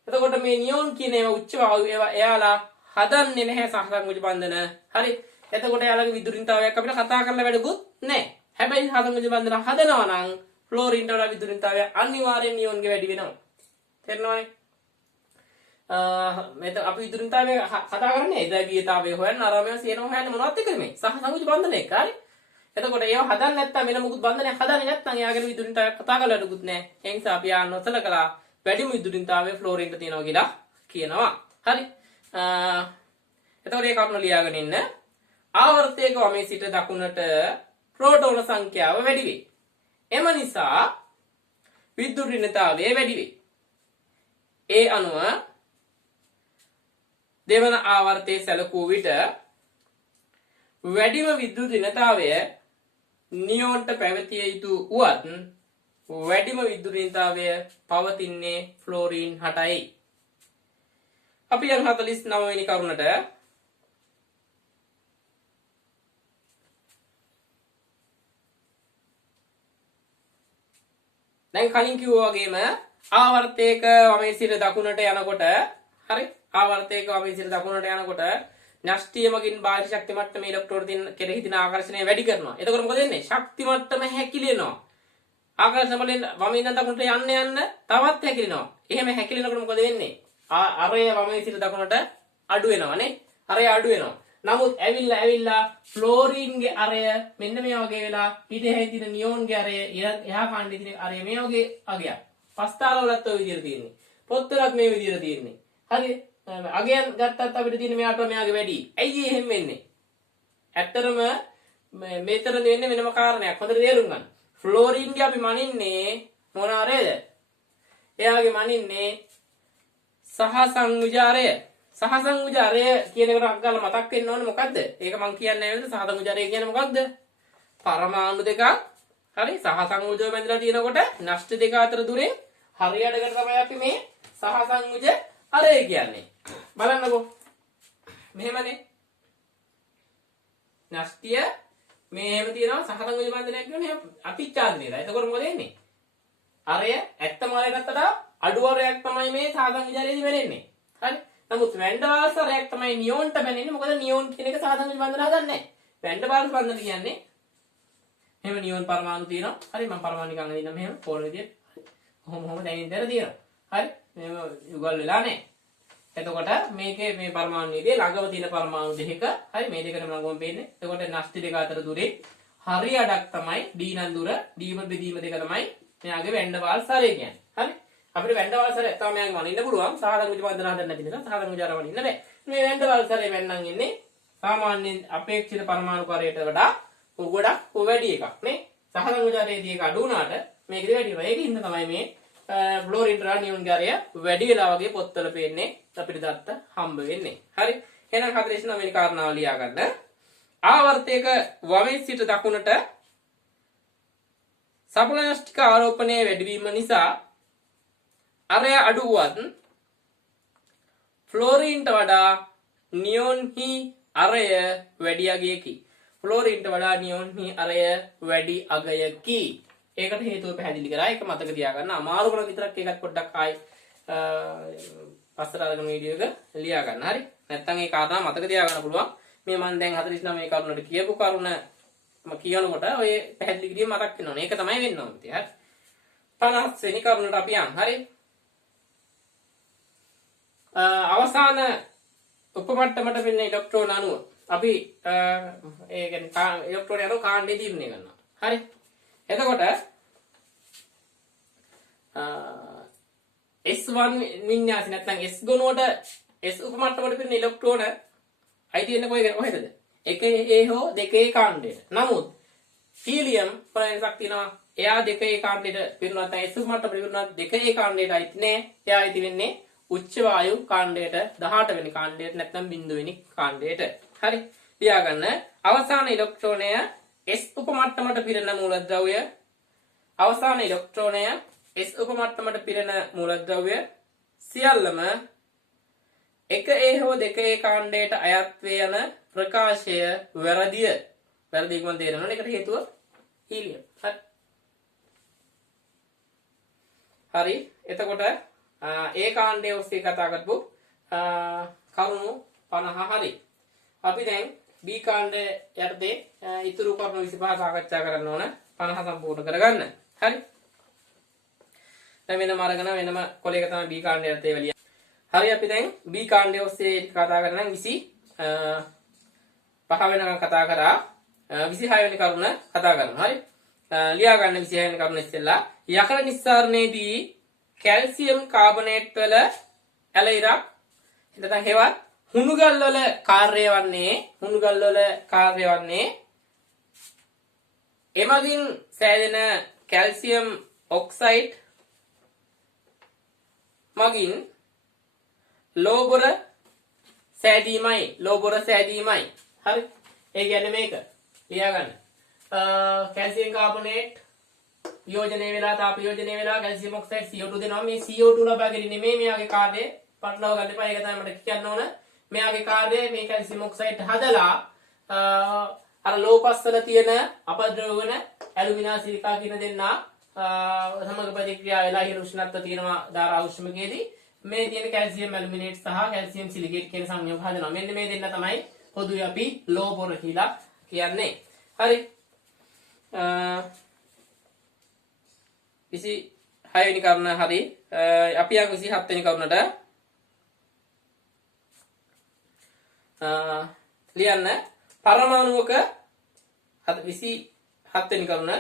එතකොට මේ නියොන් කියන ඒවා උච්ච වායු ඒවා එයාලා හදන්නේ නැහැ සහ සංයුජ බන්ධන. හරි? එතකොට එයාලගේ විද්‍යුතින්තාවයක් අපිට කතා කරලා වැඩකුත් නැහැ. හැබැයි සංයුජ බන්ධන හදනවා නම් ෆ්ලෝරින්ට වඩා විද්‍යුතින්තාවය අනිවාර්යෙන් නියොන්ගේ වැඩි වෙනවා. තේරෙනවනේ? මෙතන අපි විද්‍යුතින්තාවය කතා කරන්නේ ඉදගියතාවය හොයන්න අරමය සියනම හොයන්න මොනවද එකද මේ? සහ සංයුජ බන්ධන එක. හරි? එතකොට ඒව හදන්න නැත්නම් වෙන මොකුත් බන්ධනයක් හදන්නේ නැත්නම් එයාගෙන විදුලින්තාවයක් කතා කරලා වැඩකුත් නැහැ. ඒ නිසා අපි ආ නොසලකලා වැඩිම විදුලින්තාවය ෆ්ලෝරින්ට තියෙනවා කියලා කියනවා. හරි? එතකොට ඒ කරුණ ලියාගෙන ඉන්න. ආවර්තයක වමේ සිට දකුණට ප්‍රෝටෝන සංඛ්‍යාව වැඩි වේ. එම නිසා විදුලින්තාවය වැඩි වේ. ඒ අනුව දෙවන ආවර්තයේ සැලකූ විට වැඩිම විද්‍යුත් ඍණතාවය නියෝන්ට පැවතිය යුතු වුවත් වැඩිම විද්‍යුත් ඍණතාවය පවතින්නේ ෆ්ලෝරින් හටයි. අපි යන 49 වෙනි කරුණට දැන් කලින් කිව්වා වගේම ආවර්තයක වමේ සිට දකුණට යනකොට හරි ආවර්තයක වමේ සිට දකුණට යනකොට න්‍යෂ්ටියමකින් බාහිර ශක්ති මට්ටමේ ඉලෙක්ට්‍රෝන කෙරෙහි තියෙන ආකර්ෂණය වැඩි කරනවා. එතකොට මොකද වෙන්නේ? ශක්ති මට්ටම හැකිලෙනවා. ආකර්ෂණ බලෙන් වමේ ඉඳන් දකුණට යන්න තවත් හැකිලෙනවා. එහෙම හැකිලෙනකොට මොකද වෙන්නේ? අරය වමේ සිට දකුණට අඩු වෙනවානේ. අරය අඩු වෙනවා. නමුත් ඇවිල්ලා ෆ්ලෝරින්ගේ අරය මෙන්න මේ වගේ වෙලා පිටේ තියෙන නියෝන්ගේ අරය එහා කාණ්ඩේ තියෙන අරය මේ වගේ අගයක්. පස්තාලවලත් ඔය විදිහට තියෙන්නේ. පොත්වලත් මේ විදිහට තියෙන්නේ. හරි අගයන් ගත්තත් අපිට තියෙන මෙයාට මෙයාගේ වැඩි. ඇයි එහෙම වෙන්නේ? ඇත්තටම මේතර දෙන්නේ වෙනම කාරණයක්. හොඳට තේරුම් ගන්න. ෆ්ලෝරින්ගේ අපි මනින්නේ මොන අරයද? එයාගේ මනින්නේ සහසංයුජාරය. සහසංයුජාරය කියන එකට අග්ගල මතක් වෙන්න ඕනේ මොකද්ද? ඒක මම කියන්නේ නේද? සහසංයුජාරය කියන්නේ මොකද්ද? පරමාණු දෙකක් හරි සහසංයුජව බැඳලා තියෙනකොට නෂ්ට දෙක අතර දුරෙන් හරියටකට තමයි අපි මේ සහසංයුජ අරය කියන්නේ. බලන්නකෝ. මෙහෙමනේ. නෂ්ටිය මේ එහෙම තියෙනවා සහසංයුජ බන්ධනයක් කියන්නේ අතිචාදනයද. එතකොට මොකද වෙන්නේ? අරය ඇත්තම අරය ගත්තට අඩු අරයක් තමයි මේ සහසංයුජාරයේදී වෙන්නේ. හරි. නමුත් වැන්ඩ වාල්ස් අරයක් තමයි නියෝන්ට බැඳෙන්නේ. මොකද නියෝන් කියන එක සහසංයුජ බන්ධන හදන්නේ නැහැ. වැන්ඩ වාල්ස් බන්ධන කියන්නේ එහෙම නියෝන් පරමාණු තියෙනවා. හරි මම පරමාණු නිකන් අදින්නම් මෙහෙම පොල් විදියට. කොහොම දැන් ඉඳලා තියෙනවා. හරි. මෙහෙම යුගල් වෙලා නැහැ. එතකොට මේකේ මේ පරමාණු විදියේ ළඟම තියෙන පරමාණු දෙකක හරි මේ දෙකම ළඟම පේන්නේ. එතකොට නෂ්ටි දෙක අතර දුරේ හරි අඩක් තමයි d නම් දුර d වල බෙදීම දෙක තමයි මෙයාගේ වැන්ඩ වාල්ස් අරය කියන්නේ. හරි. අපිට වැන්ඩ වාල්ස් අරය තමයි මෙයාගේ වනින්න පුළුවන්. සාධාරණ බන්ධන හදන්න නැති නිසා සාධාරණ විචාර වනින්න බෑ. මේ වැන්ඩ වාල්ස් අරය වෙන්නම් ඉන්නේ සාමාන්‍යයෙන් අපේක්ෂිත පරමාණු කාර්යයට වඩා ගොඩක් වැඩි එකක් නේ. සහසංයුජ විචාරයේදී ඒක අඩු වුණාට මේකේ වැඩි වෙනවා. ඒකින්ද තමයි මේ ෆ්ලෝරින් නියෝන් ගාරය වැඩි වෙලා වගේ පොත්වල පේන්නේ අපිට දත්ත හම්බ වෙන්නේ. හරි. එහෙනම් 49 වෙනි කාරණාව ලියා ගන්න. ආවර්තයක වමේ සිට දකුණට සපලනෂ්ටික ආරෝපණය වැඩි වීම නිසා අරය අඩු වුවත් ෆ්ලෝරින්ට වඩා නියෝන්හි අරය වැඩි අගයකි. ෆ්ලෝරින්ට වඩා නියෝන්හි අරය වැඩි අගයකි. ඒකට හේතුව පැහැදිලි කරා. ඒක මතක තියාගන්න. අමාරු කරන විතරක් ඒකත් පොඩ්ඩක් ආයි පස්සට අරගෙන වීඩියෝ එක ලියා ගන්න. හරි. නැත්තම් ඒ කාරණා මතක තියාගන්න පුළුවන්. මේ මම දැන් 49 මේ කරුණට කියපු කරුණ මම කියනකොට ඔය පැහැදිලි කිරීම මතක් වෙනවනේ. ඒක තමයි වෙන්න ඕනේ. හරි. 50 වෙනි කරුණට අපි යන්. හරි. අවසාන උපමට්ටමට වෙන ඉලෙක්ට්‍රෝන අණුව අපි ඒ කියන්නේ ඉලෙක්ට්‍රෝන අණුව කාණ්ඩේ තීරණය කරනවා. හරි. එතකොට S1 වින්‍යාසය නැත්නම් S ගුණුවට S උපමට්ටමට පිරෙන ඉලෙක්ට්‍රෝන අයිති වෙන්නේ කොහෙද? 1A හෝ 2A කාණ්ඩයට. නමුත් හීලියම් ප්‍රයෝජනක් තියෙනවා. එයා 2A කාණ්ඩයට පිරුණා නැත්නම් S උපමට්ටමට පිරුණා 2A කාණ්ඩයට අයිති නෑ. එයා අයිති වෙන්නේ උච්ච වායු කාණ්ඩයට 18 වෙනි කාණ්ඩයට නැත්නම් 0 වෙනි කාණ්ඩයට. හරි. ලියා ගන්න. අවසාන ඉලෙක්ට්‍රෝනය S උපමට්ටමට පිරෙන මූලද්‍රව්‍ය අවසාන ඉලෙක්ට්‍රෝනය S උපමට්ටමට පිරෙන මූලද්‍රව්‍ය සියල්ලම 1A හෝ 2A කාණ්ඩයට අයත් වේ යන ප්‍රකාශය වැරදිය. වැරදි ඉක්මන් තේරෙනවනේ. ඒකට හේතුව හීලියම්. හරි. හරි. එතකොට ඒ කාණ්ඩයේ ඔස්සේ කතා කරපු කරුණු 50 හරි. අපි දැන් B කාණ්ඩය යටතේ ඉතුරු කරුණු 25 සාකච්ඡා කරන්න ඕන 50 සම්පූර්ණ කරගන්න. හරි. දැන් වෙනම අරගෙන වෙනම කොලයක තමයි B කාණ්ඩය යටතේ වෙලිය. හරි අපි දැන් B කාණ්ඩය ඔස්සේ කතා කරන 25 වෙනකන් කතා කරා 26 වෙනි කරුණ කතා කරනවා. හරි. ලියා ගන්න 26 වෙනි කරුණ ඉස්සෙල්ලා යකඩ නිස්සාරණයේදී කැල්සියම් කාබනේට් වල ඇල ඉරක් එතන හේවත් හුණුගල් වල කාර්යය වන්නේ එමගින් සෑදෙන කැල්සියම් ඔක්සයිඩ් මගින් ලෝබර සෑදීමයි ලෝ බොර සෑදීමයි. හරි. ඒ කියන්නේ මේක ලියා ගන්න. කැල්සියම් කාබොනේට් වියෝජනය වෙලා තාප වියෝජනය වෙලා කැල්සියම් ඔක්සයිඩ් CO2 දෙනවා. මේ CO2 ලබා ගැනීම නෙමෙයි මෙයාගේ කාර්යය. පටලවා ගන්න එපා. ඒක තමයි මට කියන්න ඕන. මෙයාගේ කාර්යය මේ කැල්සියම් ඔක්සයිඩ් හදලා අර ලෝපස් වල තියෙන අපද්‍රව වන ඇලුමිනා සිලිකා කියන දෙන්නා සමග ප්‍රතික්‍රියා වෙලා ඉහළ උෂ්ණත්ව තියෙනවා ධාරා උෂ්ණකයේදී මේ තියෙන කැල්සියම් ඇලුමිනේට් සහ කැල්සියම් සිලිකේට් කියන සංයෝග හදනවා. මෙන්න මේ දෙන්න තමයි පොදුවේ අපි ලෝ බොර කියලා කියන්නේ. හරි. 26 වෙනි කරුණ හරි. අපි යන් 27 වෙනි කරුණට ලියන්න. පරමාණුවක 27 වෙනි කරුණ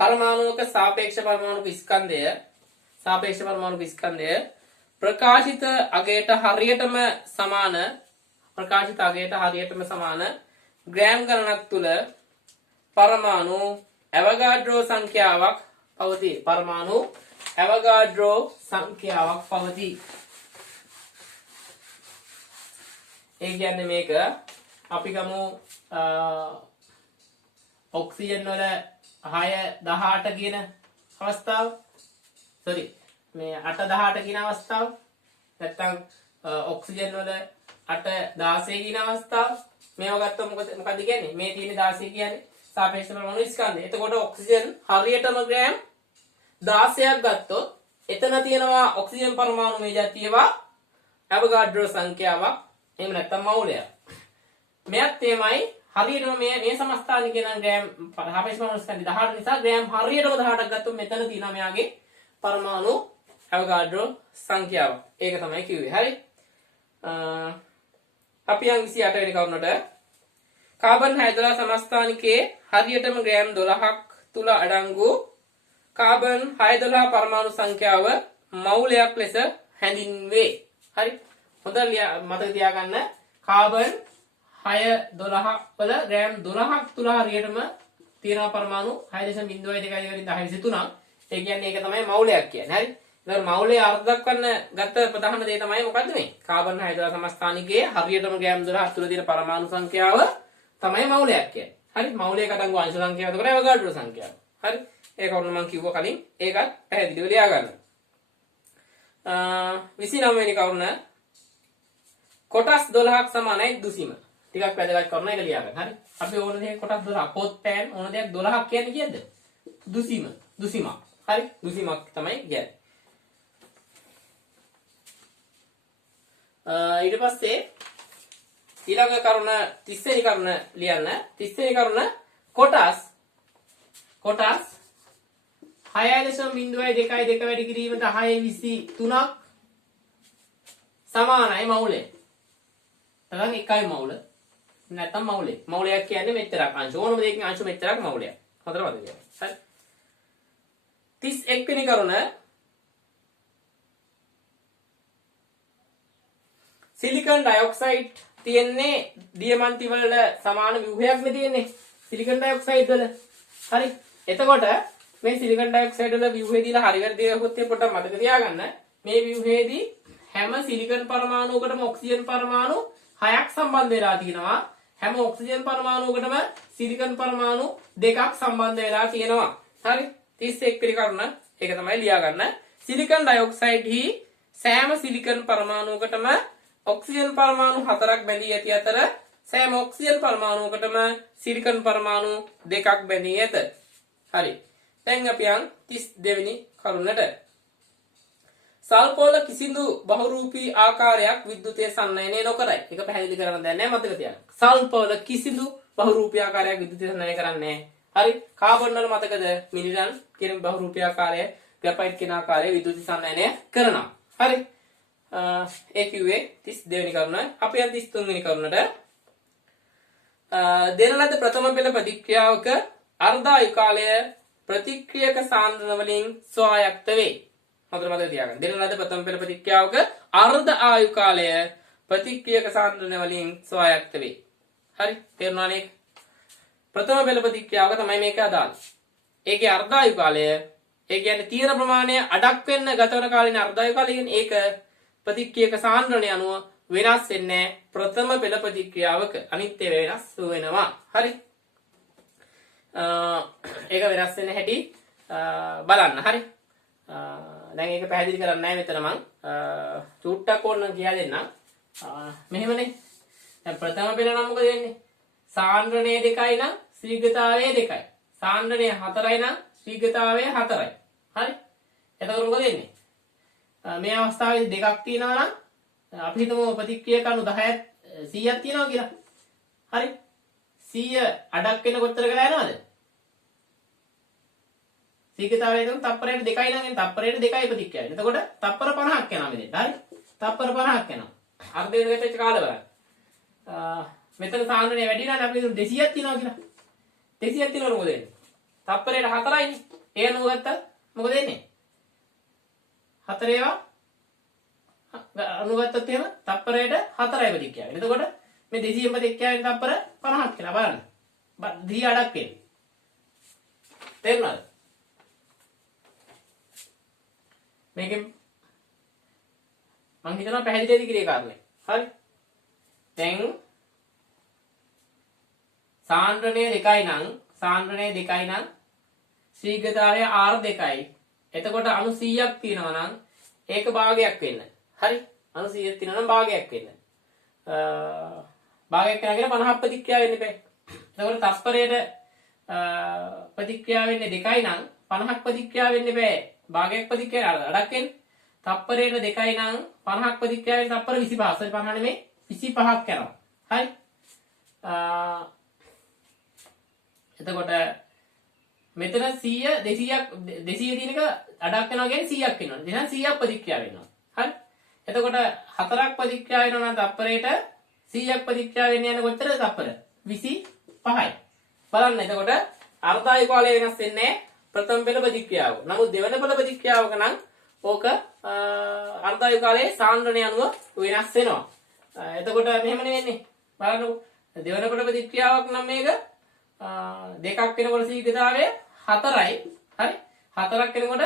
පරමාණුවක සාපේක්ෂ පරමාණුක ස්කන්ධය ප්‍රකාශිත අගයට හරියටම සමාන ග්‍රෑම් ගණනක් තුල පරමාණු ඇවගාඩ්‍රෝ සංඛ්‍යාවක් පවතී. ඒ කියන්නේ මේක අපි ගමු ඔක්සිජන් වල 6-18 කියන අවස්ථාව. සෝරි මේ 8-18 කියන අවස්ථාව. නැත්තම් ඔක්සිජන් වල 8-16 කියන අවස්ථාව. මේව ගත්තොත් මොකද කියන්නේ? මේ තියෙන 16 කියන්නේ සාපේක්ෂ පරමාණු ස්කන්ධය. එතකොට ඔක්සිජන් හරියටම ග්‍රෑම් 16ක් ගත්තොත් එතන තියෙනවා ඔක්සිජන් පරමාණු මේ જાතියවා ඇවගාඩ්‍රෝ සංඛ්‍යාවක්. එහෙම නැත්තම් මවුලයක්. මෙයත් එමයයි හරියටම මේ සමස්ථානික නම් ග්‍රෑම් සාපේක්ෂ පරමාණු ස්කන්ධය 18 නිසා ග්‍රෑම් හරියටම 18ක් ගත්තොත් මෙතන තියෙනවා මෙයාගේ පරමාණු ඇවගාඩ්‍රෝ සංඛ්‍යාව. ඒක තමයි කිව්වේ. හරි. අපි යන් 28 වෙනි කරුණට කාබන් 612 සමස්ථානිකයේ හරියටම ග්‍රෑම් 12ක් තුල අඩංගු කාබන් 612 පරමාණු සංඛ්‍යාව මවුලයක් ලෙස හැඳින්වේ. හරි. හොඳට මතක තියාගන්න. කාබන් 612 වල ග්‍රෑම් 12ක් තුල හරියටම තියෙන පරමාණු 6.0223. ඒ කියන්නේ ඒක තමයි මවුලයක් කියන්නේ. හරි. ඉතින් මවුලයේ අර්ථ දක්වන්න ගත්ත ප්‍රධාන දේ තමයි මොකද්ද මේ? කාබන් 612 සමස්ථානිකයේ හරියටම ග්‍රෑම් 12ක් තුල තියෙන පරමාණු සංඛ්‍යාව තමයි මවුලයක් කියන්නේ. හරි. මවුලයක අඩංගු අංශ සංඛ්‍යාව එතකොට ඇවගාඩ්‍රෝ සංඛ්‍යාව. හරි. ඒක වුණ මම කිව්වා කලින්. ඒකත් පැහැදිලිව ලියා ගන්න. 29 වෙනි කරුණ කොටස් 12ක් සමානයි දුසිම. ටිකක් වැදගත් කරුණ එක ලියා ගන්න. හරි. අපි ඕන දෙයක් කොටස් 12 පොත් පෑන් ඕන දෙයක් 12ක් කියන්නේ කීයද? දුසිමක්. හරි. දුසිමක් තමයි කියන්නේ. ඊට පස්සේ ඊළඟ කරුණ 30 වෙනි කරුණ ලියන්න. 30 වෙනි කරුණ කොටස් 6.02 වැඩි කිරීමට 6.23ක් සමානයි මවුලය. නැත්නම් එකයි මවුල. නැත්නම් මවුලය. මවුලයක් කියන්නේ මෙච්චරක් අංශ. ඕනම දෙයකින් අංශ මෙච්චරක් මවුලයක්. හොඳට මතක තියාගන්න. හරි. 31 වෙනි කරුණ සිලිකන් ඩයොක්සයිඩ් තියෙන්නේ දියමන්ති වල සමාන ව්‍යුහයක් නේ තියෙන්නේ. සිලිකන් ඩයොක්සයිඩ් වල. හරි. එතකොට මේ සිලිකන් ඩයොක්සයිඩ් වල ව්‍යුහයේදීලා හරි වැරදි දෙයක් පොඩ්ඩක් මතක තියාගන්න. මේ ව්‍යුහයේදී හැම සිලිකන් පරමාණුවකටම ඔක්සිජන් පරමාණු 6ක් සම්බන්ධ වෙලා තියෙනවා. හැම ඔක්සිජන් පරමාණුවකටම සිලිකන් පරමාණු 2ක් සම්බන්ධ වෙලා තියෙනවා. හරි. 31 වෙනි කරුණ ඒක තමයි ලියා ගන්න. සිලිකන් ඩයොක්සයිඩ් හි සෑම සිලිකන් පරමාණුවකටම ඔක්සිජන් පරමාණු 4ක් බැඳී ඇති අතර සෑම ඔක්සිජන් පරමාණුවකටම සිලිකන් පරමාණු 2ක් බැඳී ඇත. හරි. දැන් අපි යන් 32 වෙනි කරුණට. සල්පවල කිසිදු බහුරූපී ආකාරයක් විද්‍යුතය සන්නයනය නොකරයි. ඒක පැහැදිලි කරන්න දෙයක් නැහැ මතක තියාගන්න. සල්පවල කිසිදු බහුරූපී ආකාරයක් විද්‍යුතය සන්නයනය කරන්නේ නැහැ. හරි. කාබන් වල මතකද මිලිරන් කියන බහුරූපී ආකාරය, ග්‍රැෆයිට් කියන ආකාරය විද්‍යුතය සන්නයනය කරනවා. හරි. ඒ කිව්වේ 32 වෙනි කරුණ. අපි යන් 33 වෙනි කරුණට. දෙන ලද ප්‍රථම පෙළ ප්‍රතික්‍රියාවක අර්ධායු කාලය ප්‍රතික්‍රියක සාන්ද්‍රණ වලින් ස්වායක්ත වේ. හොඳට මතක තියාගන්න. දෙන ලද ප්‍රථම පෙළ ප්‍රතික්‍රියාවක අර්ධ ආයු කාලය ප්‍රතික්‍රියක සාන්ද්‍රණ වලින් ස්වායක්ත වේ. හරි. තේරුණා නේද? ප්‍රථම පෙළ ප්‍රතික්‍රියාවක තමයි මේක අදාළ. ඒකේ අර්ධායු කාලය, ඒ කියන්නේ තියෙන ප්‍රමාණය අඩක් වෙන්න ගත වන කාලින අර්ධායු කාලය කියන්නේ ඒක ප්‍රතික්‍රියක සාන්ද්‍රණය අනුව වෙනස් වෙන්නේ ප්‍රථම පෙළ ප්‍රතික්‍රියාවක අනිත් ඒවා වෙනස් වෙනවා. හරි. ඒක වෙනස් වෙන හැටි බලන්න. හරි. දැන් ඒක පැහැදිලි කරන්න නැහැ මෙතන මං චුට්ටක් ඕනනම් කියලා දෙන්නම්. මෙහෙමනේ. දැන් ප්‍රථම පෙළ නම් මොකද වෙන්නේ? සාන්ද්‍රණය 2යි නම් ශීඝ්‍රතාවය 2යි. සාන්ද්‍රණය 4යි නම් ශීඝ්‍රතාවය 4යි. හරි. එතකොට මොකද වෙන්නේ? මේ අවස්ථාවේදී දෙකක් තියෙනවා නම් අපි හිතමු ප්‍රතික්‍රියක අණු 10ක් 100ක් තියෙනවා කියලා. හරි. 100 අඩක් වෙන කොච්චර වෙලා යනවද? ශීඝ්‍රතාවය එතකොට තප්පරයට 2යි නම් එන්නේ තප්පරයට 2යි ප්‍රතික්‍රියාව. එතකොට තප්පර 50ක් යනවා මෙතෙන්. හරි. තප්පර 50ක් යනවා. අර්ධ වෙන වෙච්ච කාලය බලන්න. මෙතන සාන්ද්‍රණය වැඩි නම් අපි 200ක් තියෙනවා කියලා. 200ක් තියෙනවද මොකද වෙන්නේ? තප්පරයට 4යිනේ. ඒ අනුව ගත්තා මොකද වෙන්නේ? 4 ඒවා අනුගත්තොත් එහෙම තප්පරයට 4යි ප්‍රතික්‍රියාව. එතකොට මේ 200 ප්‍රතික්‍රියාවෙන් තප්පර 50ක් කියලා බලන්න. 100 අඩක් වෙන්නේ. තේරුණාද? මේකෙන් මම හිතනවා පැහැදිලිද කියලා ඒ කාරණේ. හරි. දැන් සාන්ද්‍රණය 2යි නම් ශීඝ්‍රතාවය R2යි. එතකොට අණු 100ක් තියෙනවා නම් ඒක භාගයක් වෙන්න. හරි. අණු 100ක් තියෙනවා නම් භාගයක් වෙන්න. භාගයක් කරගෙන 50ක් ප්‍රතික්‍රියා වෙන්න බෑ. එතකොට තප්පරයට ප්‍රතික්‍රියා වෙන්නේ 2යි නම් 50ක් ප්‍රතික්‍රියා වෙන්න බෑ. භාගයක් ප්‍රතික්‍රියා අඩක් වෙන්නේ. තප්පරයට 2යි නම් 50ක් ප්‍රතික්‍රියා වෙන්නේ තප්පර 25. 50 නෙමෙයි 25ක් යනවා. හරි. එතකොට මෙතන 100 200ක් 200 තියෙන එක අඩක් වෙනවා කියන්නේ 100ක් වෙනවා. එහෙනම් 100ක් ප්‍රතික්‍රියා වෙනවා. හරි. එතකොට 4ක් ප්‍රතික්‍රියා වෙනවා නම් තප්පරයට 100ක් ප්‍රතික්‍රියා වෙන්න යන කොච්චරද තප්පර? 25යි. බලන්න එතකොට අර්ධායු කාලය වෙනස් වෙන්නේ ප්‍රථම පෙළ ප්‍රතික්‍රියාව. නමුත් දෙවන පෙළ ප්‍රතික්‍රියාවක නම් ඕක අර්ධායු කාලයේ සාන්ද්‍රණය අනුව වෙනස් වෙනවා. එතකොට මෙහෙමනේ වෙන්නේ. බලන්නකො. දෙවන පෙළ ප්‍රතික්‍රියාවක් නම් මේක දෙකක් වෙනකොට ශීඝ්‍රතාවය 4යි. හරි. 4ක් වෙනකොට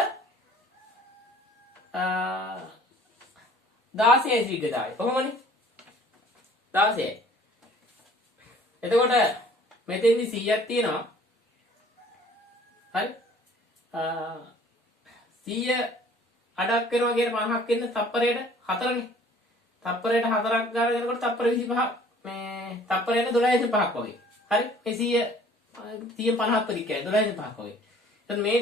16යි ශීඝ්‍රතාවය. කොහොමනේ? 16යි. එතකොට මෙතෙන්දි 100ක් තියෙනවා. හරි. 100 අඩක් වෙනවා කියන 50ක් වෙන තප්පරයට 4නේ. තප්පරයට 4ක් ගාන දෙනකොට තප්පර 25 මේ තප්පරයට 12.5ක් වගේ. හරි. ඒ 100 50ක් ප්‍රතික්‍රියා 12.5ක් වගේ. එතන මේ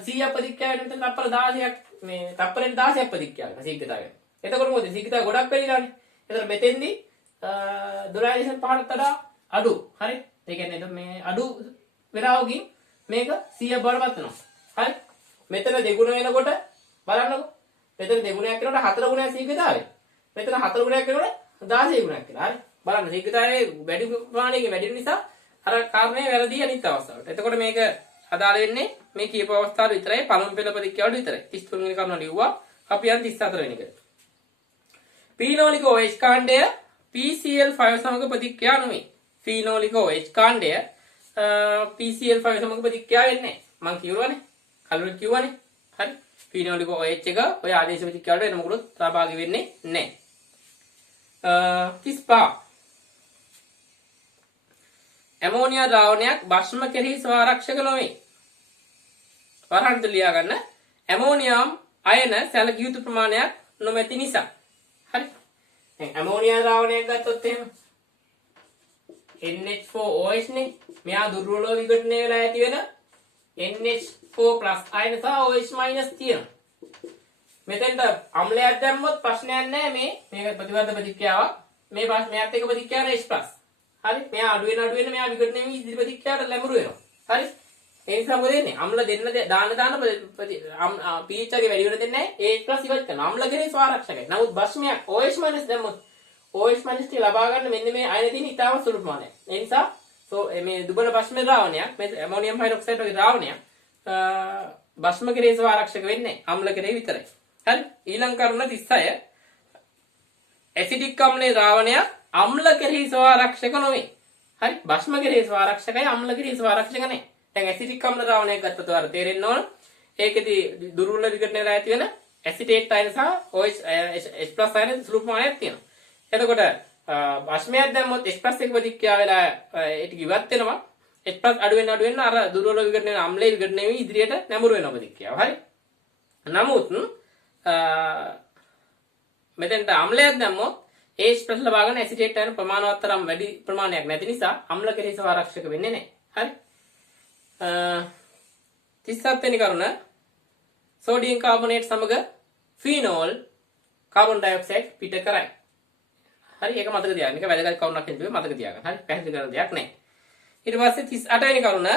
100 ප්‍රතික්‍රියා වෙන තප්පර 16ක් මේ තප්පරෙන් 16ක් ප්‍රතික්‍රියා කරන ශීඝ්‍රතාවය. එතකොට මොකද ශීඝ්‍රතාවය ගොඩක් වැඩිලානේ. එතකොට මෙතෙන්දි 12.5කට වඩා අඩු. හරි. ඒ කියන්නේ මේ අඩු වෙලාවකින් මේක 100 බවට පත් වෙනවා. හරි. මෙතන දෙගුණ වෙනකොට බලන්නකො. මෙතන දෙගුණයක් වෙනකොට 4 ගුණයක් ශීඝ්‍රතාවය. මෙතන 4 ගුණයක් වෙනකොට 16 ගුණයක් වෙනවා. හරි. බලන්න ශීඝ්‍රතාවයේ වැඩි ප්‍රමාණයක වැඩි නිසා අර කාරණේ වැරදි අනිත් අවස්ථාවට. එතකොට මේක අදාළ වෙන්නේ මේ කියපු අවස්ථාවට විතරයි පළමු පෙළ ප්‍රතික්‍රියාවට විතරයි. 33 වෙනි කරුණ ලිව්වා. අපි යන් 34 වෙනි එකට. ෆීනෝලික OH කාණ්ඩය PCl5 සමග ප්‍රතික්‍රියා නොවේ. ෆීනෝලික OH කාණ්ඩය PCl5 සමග ප්‍රතික්‍රියා වෙන්නේ නැහැ. මම කියවනේ. කලින් කිව්වනේ. හරි. ෆීනෝලික OH එක ඔය ආදේශ ප්‍රතික්‍රියාවට වෙන මොකද සහභාගී වෙන්නේ නැහැ. 35 ඇමෝනියා ද්‍රාවණයක් භස්ම කෙරෙහි ස්වාරක්ෂක නොවේ. වරහන්ට ලියා ගන්න. ඇමෝනියම් අයන සැලකිය යුතු ප්‍රමාණයක් නොමැති නිසා. හරි. දැන් ඇමෝනියා ද්‍රාවණයක් ගත්තොත් එහෙම NH4OH නේ. මෙයා දුර්වලව විඝටනය වෙලා ඇති වෙන NH4+ අයන සහ OH- තියෙනවා. මෙතෙන්ට අම්ලයක් දැම්මොත් ප්‍රශ්නයක් නැහැ මේක ප්‍රතිවර්ධ ප්‍රතික්‍රියාවක්. මේ මෙයාත් එක්ක ප්‍රතික්‍රියාව H+. හරි. මෙයා අඩු වෙන මෙයා විඝටනය වෙමි ඉදිරි ප්‍රතික්‍රියාවට ලැබුරු වෙනවා. හරි. ඒ නිසා මොකද වෙන්නේ? අම්ල දෙන්න දාන pH එක වැඩි වෙන දෙන්නේ නැහැ. H+ ඉවත් කරනවා. අම්ල කෙරේ ස්වාරක්ෂකයි. නමුත් භස්මයක් OH- දැම්මොත් OH- ටි ලබා ගන්න මෙන්න මේ අයන තියෙන ඉතාම සුළු ප්‍රමාණයක්. ඒ නිසා මේ දුබල භස්ම ද්‍රාවණයක් මේ ඇමෝනියම් හයිඩ්‍රොක්සයිඩ් වගේ ද්‍රාවණයක් භස්ම කෙරේ ස්වාරක්ෂක වෙන්නේ අම්ල කෙරේ විතරයි. හරි. ඊළඟ කරුණ 36 ඇසිඩික් අම්ලයේ ද්‍රාවණයක් අම්ල කෙරෙහි ස්වාරක්ෂක නොවේ. හරි. භස්ම කෙරෙහි ස්වාරක්ෂකයි අම්ල කෙරෙහි ස්වාරක්ෂක නැහැ. දැන් ඇසිඩික් අම්ල ද්‍රාවණයක් ගත්තොත් ඔයාලට තේරෙන්න ඕන. ඒකෙදි දුර්වල විඝටනයලා ඇති වෙන ඇසිටේට් අයන සහ OH H+ අයන සුළු ප්‍රමාණයක් තියෙනවා. එතකොට භස්මයක් දැම්මොත් H+ එක ප්‍රතික්‍රියා වෙලා ඒක ඉවත් වෙනවා. H+ අඩු වෙන අර දුර්වල විඝටනයේ අම්ලයේ විඝටනයේ ඉදිරියට නැඹුරු වෙන ප්‍රතික්‍රියාව. හරි. නමුත් මෙතෙන්ට අම්ලයක් දැම්මොත් H+ ලබා ගන්න ඇසිටේට් අයන ප්‍රමාණවත් තරම් වැඩි ප්‍රමාණයක් නැති නිසා අම්ල කෙරෙහි සවාරක්ෂක වෙන්නේ නැහැ. හරි. 37 වෙනි කරුණ සෝඩියම් කාබනේට් සමග ෆීනෝල් කාබන් ඩයොක්සයිඩ් පිට කරයි. හරි ඒක මතක තියාගන්න. ඒක වැදගත් කරුණක් නෙවෙයි මතක තියාගන්න. හරි පැහැදිලි කරන දෙයක් නැහැ. ඊට පස්සේ 38 වෙනි කරුණ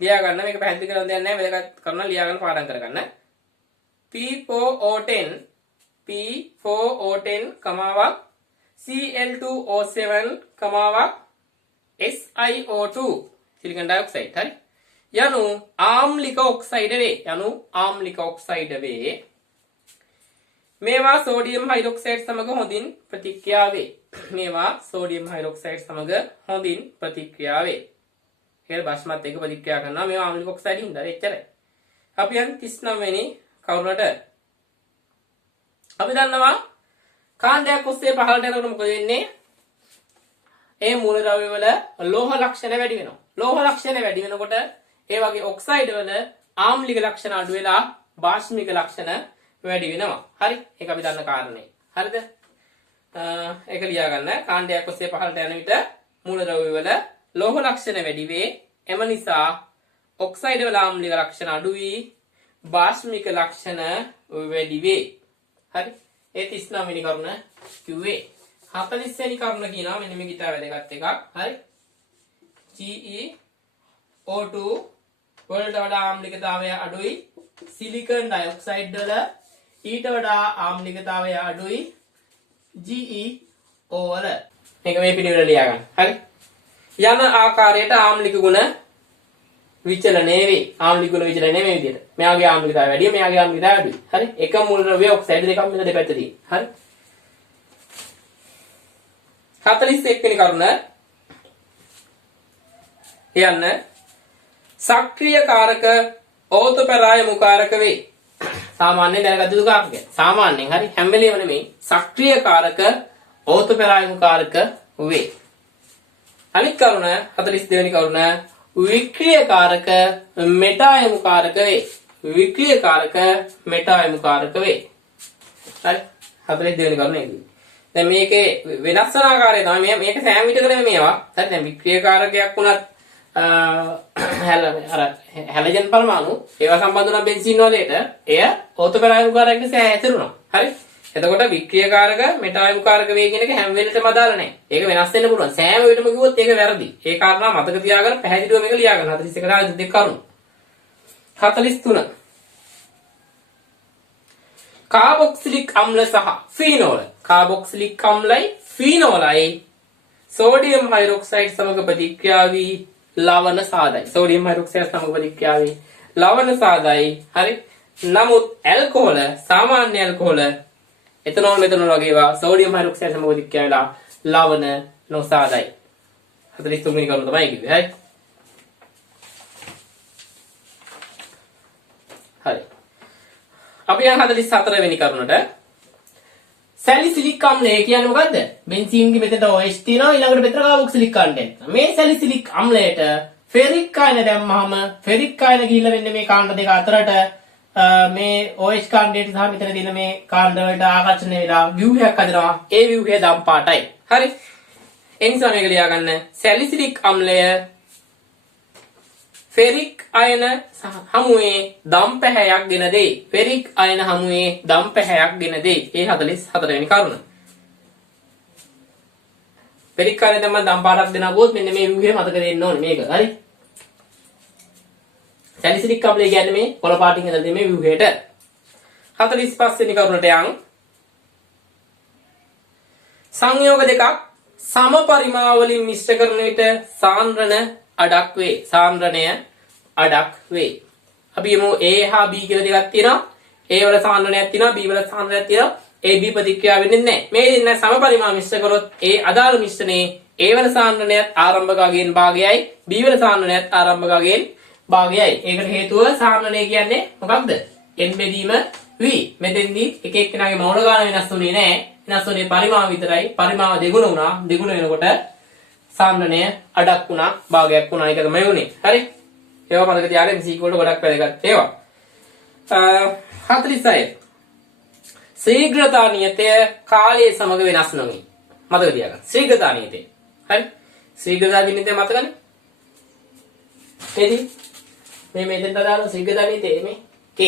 ලියා ගන්න. මේක පැහැදිලි කරන දෙයක් නැහැ. වැදගත් කරුණ ලියා ගන්න පාඩම් කරගන්න. P4O10 කමාවක් Cl2O7 කමාවක් SiO2 silicon dioxide. හරි. යනු ආම්ලික ඔක්සයිඩ් වේ. මේවා සෝඩියම් හයිඩ්‍රොක්සයිඩ් සමග හොඳින් ප්‍රතික්‍රියා වේ. ඒක භස්මත් එක්ක ප්‍රතික්‍රියා කරනවා. මේවා ආම්ලික ඔක්සයිඩ් හින්දා එච්චරයි. අපි යන් 39 වෙනි කරුණට. අපි දන්නවා කාණ්ඩයක් ඔස්සේ පහළට යනකොට මොකද වෙන්නේ? ඒ මූලද්‍රව්‍ය වල ලෝහ ලක්ෂණ වැඩි වෙනවා. ලෝහ ලක්ෂණ වැඩි වෙනකොට ඒ වගේ ඔක්සයිඩ් වල ආම්ලික ලක්ෂණ අඩු වෙලා බාෂ්මික ලක්ෂණ වැඩි වෙනවා. හරි. ඒක අපි දන්න කාරණේ. හරිද? ඒක ලියා ගන්න. කාණ්ඩයක් ඔස්සේ පහළට යන විට මූලද්‍රව්‍ය වල ලෝහ ලක්ෂණ වැඩි වේ. එම නිසා ඔක්සයිඩ් වල ආම්ලික ලක්ෂණ අඩු වී බාෂ්මික ලක්ෂණ වැඩි වේ. හරි. ඒ 39 වෙනි කරුණ කිව්වේ. 40 වෙනි කරුණ කියනවා මෙන්න මේක ඉතා වැදගත් එකක්. හරි. GeO2 වලට වඩා ආම්ලිකතාවය අඩුයි සිලිකන් ඩයොක්සයිඩ් වල ඊට වඩා ආම්ලිකතාවය අඩුයි GeO වල. මේක මේ පිළිවෙල ලියා ගන්න. හරි. යන ආකාරයට ආම්ලික ගුණ විචලනය වේ. ආම්ලික ගුණ විචලනය මේ විදිහට. මෙයාගේ ආම්ලිකතාවය වැඩි, මෙයාගේ ආම්ලිකතාවය අඩුයි. හරි. එක මූලද්‍රව්‍ය ඔක්සයිඩ් දෙකක් මෙතන දෙපැත්තේ තියෙනවා. හරි. 41 වෙනි කරුණ යන්න සක්‍රීය කාරක ඕතපරායමු කාරක වේ. සාමාන්‍යයෙන් දැනගත යුතු කාරකයක්. සාමාන්‍යයෙන් හරි හැම වෙලේම නෙමෙයි සක්‍රීය කාරක ඕතපරායමු කාරක වේ. අනිත් කරුණ 42 වෙනි කරුණ වික්‍රීය කාරක මෙටායමු කාරක වේ. වික්‍රීය කාරක මෙටායමු කාරක වේ. හරි 42 වෙනි කරුණ එන්නේ. දැන් මේකේ වෙනස් වන ආකාරය තමයි මේක සෑම විටකම මේවා. හරි දැන් වික්‍රීය කාරකයක් වුණත් හැලජන් පරමාණු ඒවා සම්බන්ධ වන බෙන්සීන් වලට එය ඕතපරායමු කාරක නිසා ඇතිරුණා. හරි. එතකොට වික්‍රීය කාරක මෙටායමු කාරක වේ කියන එක හැම වෙලෙටම අදාළ නැහැ. ඒක වෙනස් වෙන්න පුළුවන්. සෑම විටම කිව්වොත් ඒක වැරදි. ඒ කාරණා මතක තියාගන්න පැහැදිලිව මේක ලියා ගන්න. 41 දෙක කරුණු. 43 කාබොක්සිලික් අම්ල සහ ෆීනෝල. කාබොක්සිලික් අම්ලයි ෆීනෝලයි සෝඩියම් හයිඩ්‍රොක්සයිඩ් සමග ප්‍රතික්‍රියා වී ලවණ සාදයි. සෝඩියම් හයිඩ්‍රොක්සයිඩ් සමග ප්‍රතික්‍රියා වී ලවණ සාදයි. හරි. නමුත් ඇල්කොහොල සාමාන්‍ය ඇල්කොහොල එතනෝල් මෙතනෝල් වගේ ඒවා සෝඩියම් හයිඩ්‍රොක්සයිඩ් සමග ප්‍රතික්‍රියා වෙලා ලවණ නොසාදයි. 43 වෙනි කරුණ තමයි කිව්වේ. හරි. හරි. අපි යන 44 වෙනි කරුණට සැලිසිලික් අම්ලය කියන්නේ මොකද්ද? බෙන්සීන්ගේ මෙතන OH තියෙනවා ඊළඟට මෙතන කාබොක්සිලික් කන්ටෙන්ට්. මේ සැලිසිලික් අම්ලයට ෆෙරික් අයන දැම්මහම ෆෙරික් අයන ගිහිල්ලා වෙන්නේ මේ කාණ්ඩ දෙක අතරට මේ OH කන්ටෙන්ට් සහ මෙතන තියෙන මේ කාණ්ඩ වලට ආකර්ෂණය වෙලා ව්‍යුහයක් හදනවා. ඒ ව්‍යුහය දම් පාටයි. හරි. ඒ නිසා මේක ලියා ගන්න. සැලිසිලික් අම්ලය ෆෙරික් අයන හමුවේ දම් පැහැයක් ගෙන දෙයි. ෆෙරික් අයන හමුවේ දම් පැහැයක් ගෙන දෙයි. ඒ 44 වෙනි කරුණ. ෆෙරික් අයන තමයි දම් පාටක් දෙනවොත් මෙන්න මේ ව්‍යුහය මතක දෙන්න ඕනේ මේක. හරි. සැලිසිලික් අම්ලය කියන්නේ මේ කොළ පාටින් හදලා තියෙන මේ ව්‍යුහයට. 45 වෙනි කරුණට යන් සංයෝග දෙකක් සම පරිමාව වලින් මිශ්‍ර කරන විට සාන්ද්‍රණ අඩක් වේ. සාන්ද්‍රණය අඩක් වේ. අපි යමු A හා B කියලා දෙකක් තියෙනවා. A වල සාන්ද්‍රණයක් තියෙනවා, B වල සාන්ද්‍රණයක් තියෙනවා. A B ප්‍රතික්‍රියා වෙන්නේ නැහැ. මේ දෙන්න සම පරිමාව මිශ්‍ර කරොත් ඒ අදාළ මිශ්‍රණේ A වල සාන්ද්‍රණයත් ආරම්භක අගයෙන් භාගයයි B වල සාන්ද්‍රණයත් ආරම්භක අගයෙන් භාගයයි. ඒකට හේතුව සාමනය කියන්නේ මොකක්ද? n බෙදීම v. මෙතෙන්දී එක එක්කෙනාගේ මූල ගාන වෙනස් වුණේ නැහැ. වෙනස් වුණේ පරිමාව විතරයි. පරිමාව දෙගුණ වුණා. දෙගුණ වෙනකොට සාමනය අඩක් වුණා, භාගයක් වුණා. ඒක තමයි උනේ. හරි? ඒවා මතක තියාගන්න. MC වලට ගොඩක් වැදගත් ඒවා. 46 ශීඝ්‍රතා නියතය කාලයේ සමග වෙනස් නොවේ. මතක තියාගන්න. ශීඝ්‍රතා නියතය. හරි? ශීඝ්‍රතා නියතය මතකනේ? එදී මේ මෙතෙන්ට දාලා ශීඝ්‍රතා නියතය මේ K.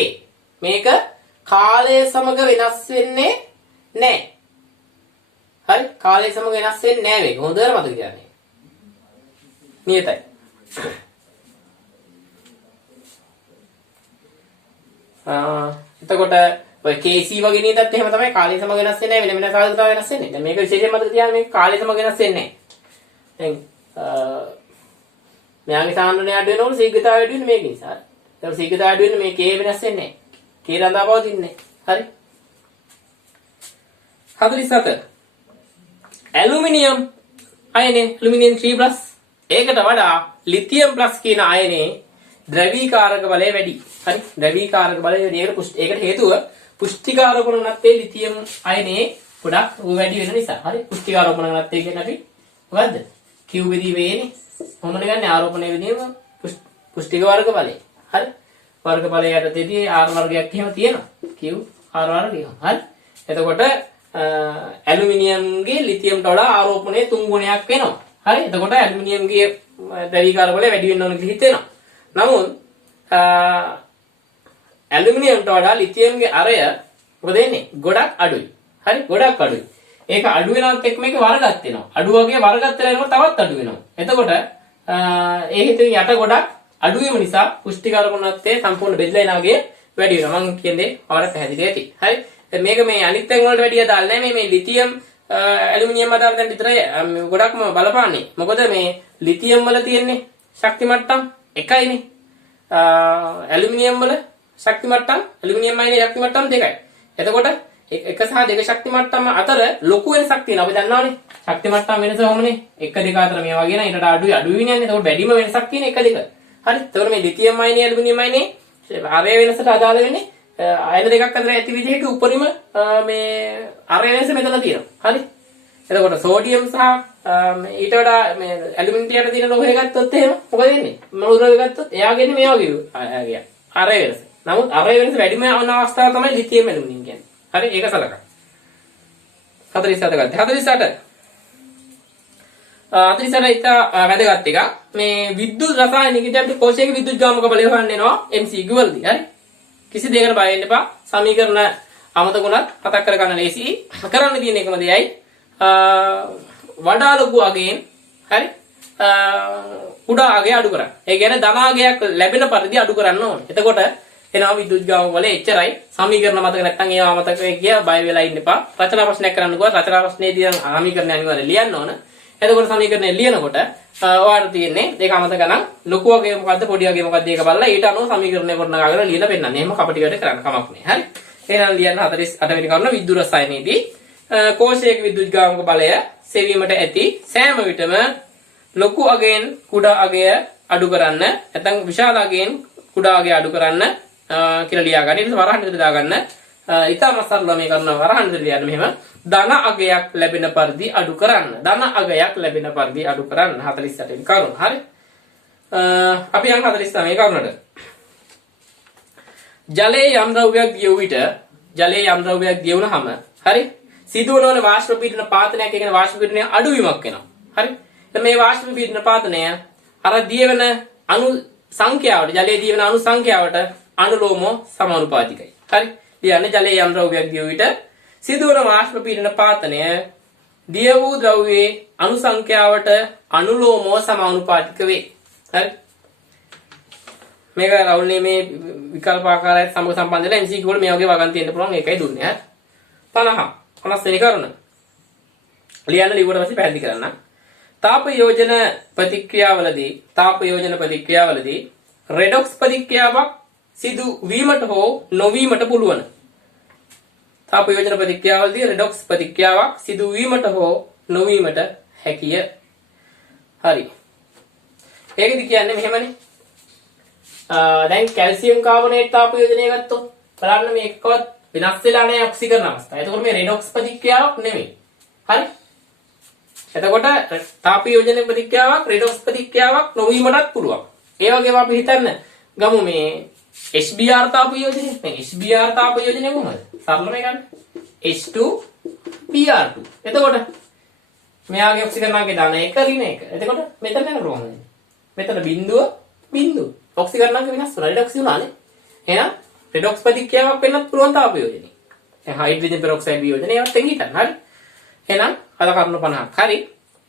මේක කාලය සමග වෙනස් වෙන්නේ නැහැ. හරි? කාලය සමග වෙනස් වෙන්නේ නැහැ මේක. හොඳට මතක තියාගන්න. නියතයි. එතකොට ඔය KC වගේ නියතත් එහෙම තමයි කාලය සමග වෙනස් වෙන්නේ නැහැ. වෙන වෙන සාධකතාව වෙනස් වෙන්නේ. දැන් මේක විශේෂයෙන් මතක තියාගන්න මේක කාලය සමග වෙනස් වෙන්නේ නැහැ. දැන් මෙයාගේ සාන්ද්‍රණය අඩු වෙනකොට ශීඝ්‍රතාවය වැඩි වෙන්නේ මේක නිසා. ඒක ශීඝ්‍රතාවය අඩු වෙන්නේ මේ K වෙනස් වෙන්නේ නැහැ. K රඳා පවතින්නේ. හරි? 47 ඇලුමිනියම් අයනේ ඇලුමිනියම් 3+ ඒකට වඩා ලිතියම් ප්ලස් කියන අයනේ ද්‍රවීකාරක බලය වැඩි. හරි? ද්‍රවීකාරක බලය වැඩි. ඒකට හේතුව පුෂ්ටිකාරෝපණ නැත්තේ ලිතියම් අයනේ ගොඩක් වැඩි වෙන නිසා. හරි? පුෂ්ටිකාරෝපණ නැත්තේ කියන්නේ අපි මොකද්ද? Q බෙදී වේනේ. කොහොමද ගන්නේ ආරෝපණය විදිහම පුෂ්ටික වර්ග බලය. හරි? වර්ග බලය යටතේදී R වර්ගයක් එහෙම තියෙනවා. Q R වර්ගය. හරි? එතකොට ඇලුමිනියම්ගේ ලිතියම්ට වඩා ආරෝපණය 3 ගුණයක් වෙනවා. හරි? එතකොට ඇලුමිනියම්ගේ ද්‍රවීකාරක බලය වැඩි වෙන්න ඕන කියලා හිතෙනවා. නමුත් ඇලුමිනියම්ට වඩා ලිතියම්ගේ අරය මොකද වෙන්නේ? ගොඩක් අඩුයි. හරි? ගොඩක් අඩුයි. ඒක අඩු වෙනවත් එක්ක මේක වර්ගත් වෙනවා. අඩු වගේ වර්ගත් වෙලා යනකොට තවත් අඩු වෙනවා. එතකොට ඒ හිතින් යට ගොඩක් අඩු වීම නිසා පුෂ්ටිකාරකණත්වයේ සම්පූර්ණ බෙදලා එන වගේ වැඩි වෙනවා. මම කියන්නේ ඔයාලට පැහැදිලි ඇති. හරි? දැන් මේක මේ අනිත් තැන් වලට වැඩිය දාලා නැහැ. මේ ලිතියම් ඇලුමිනියම් අතර දැන් විතරයි ගොඩක්ම බලපාන්නේ. මොකද මේ ලිතියම් වල තියෙන්නේ ශක්ති මට්ටම් එකයිනේ. ඇලුමිනියම් වල ශක්ති මට්ටම් ඇලුමිනියම් අයනේ ශක්ති මට්ටම් දෙකයි. එතකොට එක සහ දෙක ශක්ති මට්ටම් අතර ලොකු වෙනසක් තියෙනවා. අපි දන්නවනේ. ශක්ති මට්ටම් වෙනස කොහොමනේ? 1 2 අතර මේ වගේ නේද? ඊට අඩුයි වෙනන්නේ. එතකොට වැඩිම වෙනසක් තියෙන 1 2. හරි? එතකොට මේ ලිතියම් අයනේ ඇලුමිනියම් අයනේ අරය වෙනසට අදාළ වෙන්නේ අයන දෙකක් අතර ඇති විදිහට උපරිම මේ අරය වෙනස මෙතන තියෙනවා. හරි? එතකොට සෝඩියම් සහ ඊට වඩා මේ ඇලුමිනියම් තියෙන ලෝහය ගත්තොත් එහෙම මොකද වෙන්නේ? මූල ද්‍රව්‍ය ගත්තොත් එයාගේ මේ වගේ අරය වෙනස. නමුත් අරය වෙනස වැඩිම වන අවස්ථාව තමයි ලිතියම් ඇලුමිනියම් කියන්නේ. හරි? ඒක සලකන්න. 47 ගත්තා. 48 ඉත වැදගත් එක මේ විද්‍යුත් රසායනික විද්‍යාවට කෝෂයක විද්‍යුත් ගාමක බලය හොයන්න එනවා MCQ වලදී. හරි? කිසි දෙයකට බය වෙන්න එපා. සමීකරණ අමතකුණත් මතක් කරගන්න ලේසි. කරන්න තියෙන එකම දෙයයි වඩා ලොකු අගයෙන් හරි කුඩා අගය අඩු කරන්න. ඒ කියන්නේ ධන අගයක් ලැබෙන පරිදි අඩු කරන්න ඕනේ. එතකොට එනවා විද්‍යුත් ගාමක බලය එච්චරයි. සමීකරණ මතක නැත්නම් ඒවා මතක කිය බය වෙලා ඉන්න එපා. රචනා ප්‍රශ්නයක් කරන්න ගියා. රචනා ප්‍රශ්නේදී සමීකරණ අනිවාර්යයෙන් ලියන්න ඕන. එතකොට සමීකරණය ලියනකොට ඔයාලට තියෙන්නේ ඒක අමතක නම් ලොකු වගේ මොකද්ද පොඩි වගේ මොකද්ද ඒක බලලා ඊට අනුව සමීකරණය කරනගාගෙන ලියලා පෙන්නන්න. එහෙම කපටි වැඩ කරන්න කමක් නෑ. හරි? එහෙනම් ලියන්න 48 වෙනි කරුණ විද්‍යුත් රසායනයේදී කෝෂයක විද්‍යුත් ගාමක බලය සෙවීමට ඇති සෑම විටම ලොකු අගයෙන් කුඩා අගය අඩු කරන්න නැත්නම් විශාල අගයෙන් කුඩා අගය අඩු කරන්න කියලා ලියා ගන්න. ඊට පස්සේ වරහන් විතර දාගන්න. ඊටම සරල මේ කරන වරහන් විතර ලියන්න මෙහෙම ධන අගයක් ලැබෙන පරිදි අඩු කරන්න. ධන අගයක් ලැබෙන පරිදි අඩු කරන්න 48 වෙනි කරුණ. හරි? අපි යන් 49 වෙනි කරුණට. ජලයේ යම් ද්‍රව්‍යයක් දියුව විට ජලයේ යම් ද්‍රව්‍යයක් දියුණාම හරි? සිදුවන වාෂ්ප පීඩන පාතනයක් කියන වාෂ්ප පීඩනයේ අඩුවීමක් වෙනවා. හරි? දැන් මේ වාෂ්ප පීඩන පාතනය අර දියවෙන අණු සංඛ්‍යාවට ජලයේ දියවෙන අණු සංඛ්‍යාවට අනුලෝම සමානුපාතිකයි. හරි? කියන්නේ ජලයේ යම් ද්‍රව්‍යයක් දියුව විට සිදුවන වාෂ්ප පීඩන පාතනය දිය වූ ද්‍රව්‍යයේ අණු සංඛ්‍යාවට අනුලෝමව සමානුපාතික වේ. හරි? මේක රවුල්නේ මේ විකල්ප ආකාරයට සමග සම්බන්ධ වෙලා MCQ වල මේ වගේ වගන් තියෙන්න පුළුවන් ඒකයි දුන්නේ. හරි? 50 වෙනි කරුණ. ලියන්න ලිව්වට පස්සේ පැහැදිලි කරන්න. තාප යෝජන ප්‍රතික්‍රියාවලදී රෙඩොක්ස් ප්‍රතික්‍රියාවක් සිදු වීමට හෝ නොවීමට පුළුවන්. තාප යෝජන ප්‍රතික්‍රියාවලදී රෙඩොක්ස් ප්‍රතික්‍රියාවක් සිදු වීමට හෝ නොවීමට හැකිය. හරි. ඒකද කියන්නේ මෙහෙමනේ. දැන් කැල්සියම් කාබනේට් තාප යෝජනය ගත්තොත් බලන්න මේ එකවත් වෙනස් වෙලා නැහැ ඔක්සිකරණ අවස්ථාව. එතකොට මේ රෙඩොක්ස් ප්‍රතික්‍රියාවක් නෙමෙයි. හරි? එතකොට තාප යෝජන ප්‍රතික්‍රියාවක් රෙඩොක්ස් ප්‍රතික්‍රියාවක් නොවීමටත් පුළුවන්. ඒ වගේම අපි හිතන්න ගමු මේ HBr තාප යෝජනය. මේ HBr තාප යෝජනය කොහොමද? සරලව ගන්න. H2Br2. එතකොට මෙයාගේ ඔක්සිකරණාංකය දාන 1 ඍණ 1. එතකොට මෙතන යන කොහොමද? මෙතන බිඳුව ඔක්සිකරණාංක වෙනස් වෙනවා. රෙඩොක්ස් වුණානේ. එහෙනම් රෙඩොක්ස් ප්‍රතික්‍රියාවක් වෙන්නත් පුළුවන් තාප යෝජනය. දැන් හයිඩ්‍රජන් පෙරොක්සයිඩ් යෝජනය ඒවත් එක්ක හිතන්න. හරි? එහෙනම් අද කරුණු 50ක් හරි.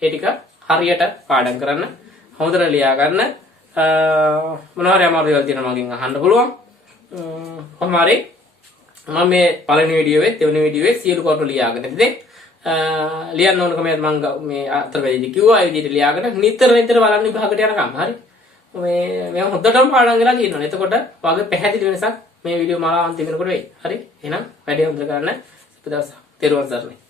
ඒ ටික හරියට පාඩම් කරන්න. හොඳට ලියා ගන්න. මොනවා හරි අමාරු දේවල් තියෙනවා මගෙන් අහන්න පුළුවන්. කොහොම හරි මම මේ පළවෙනි වීඩියෝවේ දෙවෙනි වීඩියෝවේ සියලු කරුණු ලියාගෙන ඉතින් ලියන්න ඕන කමෙන් මම මේ අතරවැදී කිව්වා ඒ විදිහට ලියාගෙන නිතර බලන්න විභාගයට යනකම් හරි මේ හොඳටම පාඩම් කරලා තියෙනවා. එතකොට වගේ පැහැදිලි වෙනසක් මේ වීඩියෝ මාලාව අන්තිම වෙනකොට වෙයි. හරි? එහෙනම් වැඩේ හොඳට කරන්න. සුබ දවසක්. තෙරුවන් සරණයි.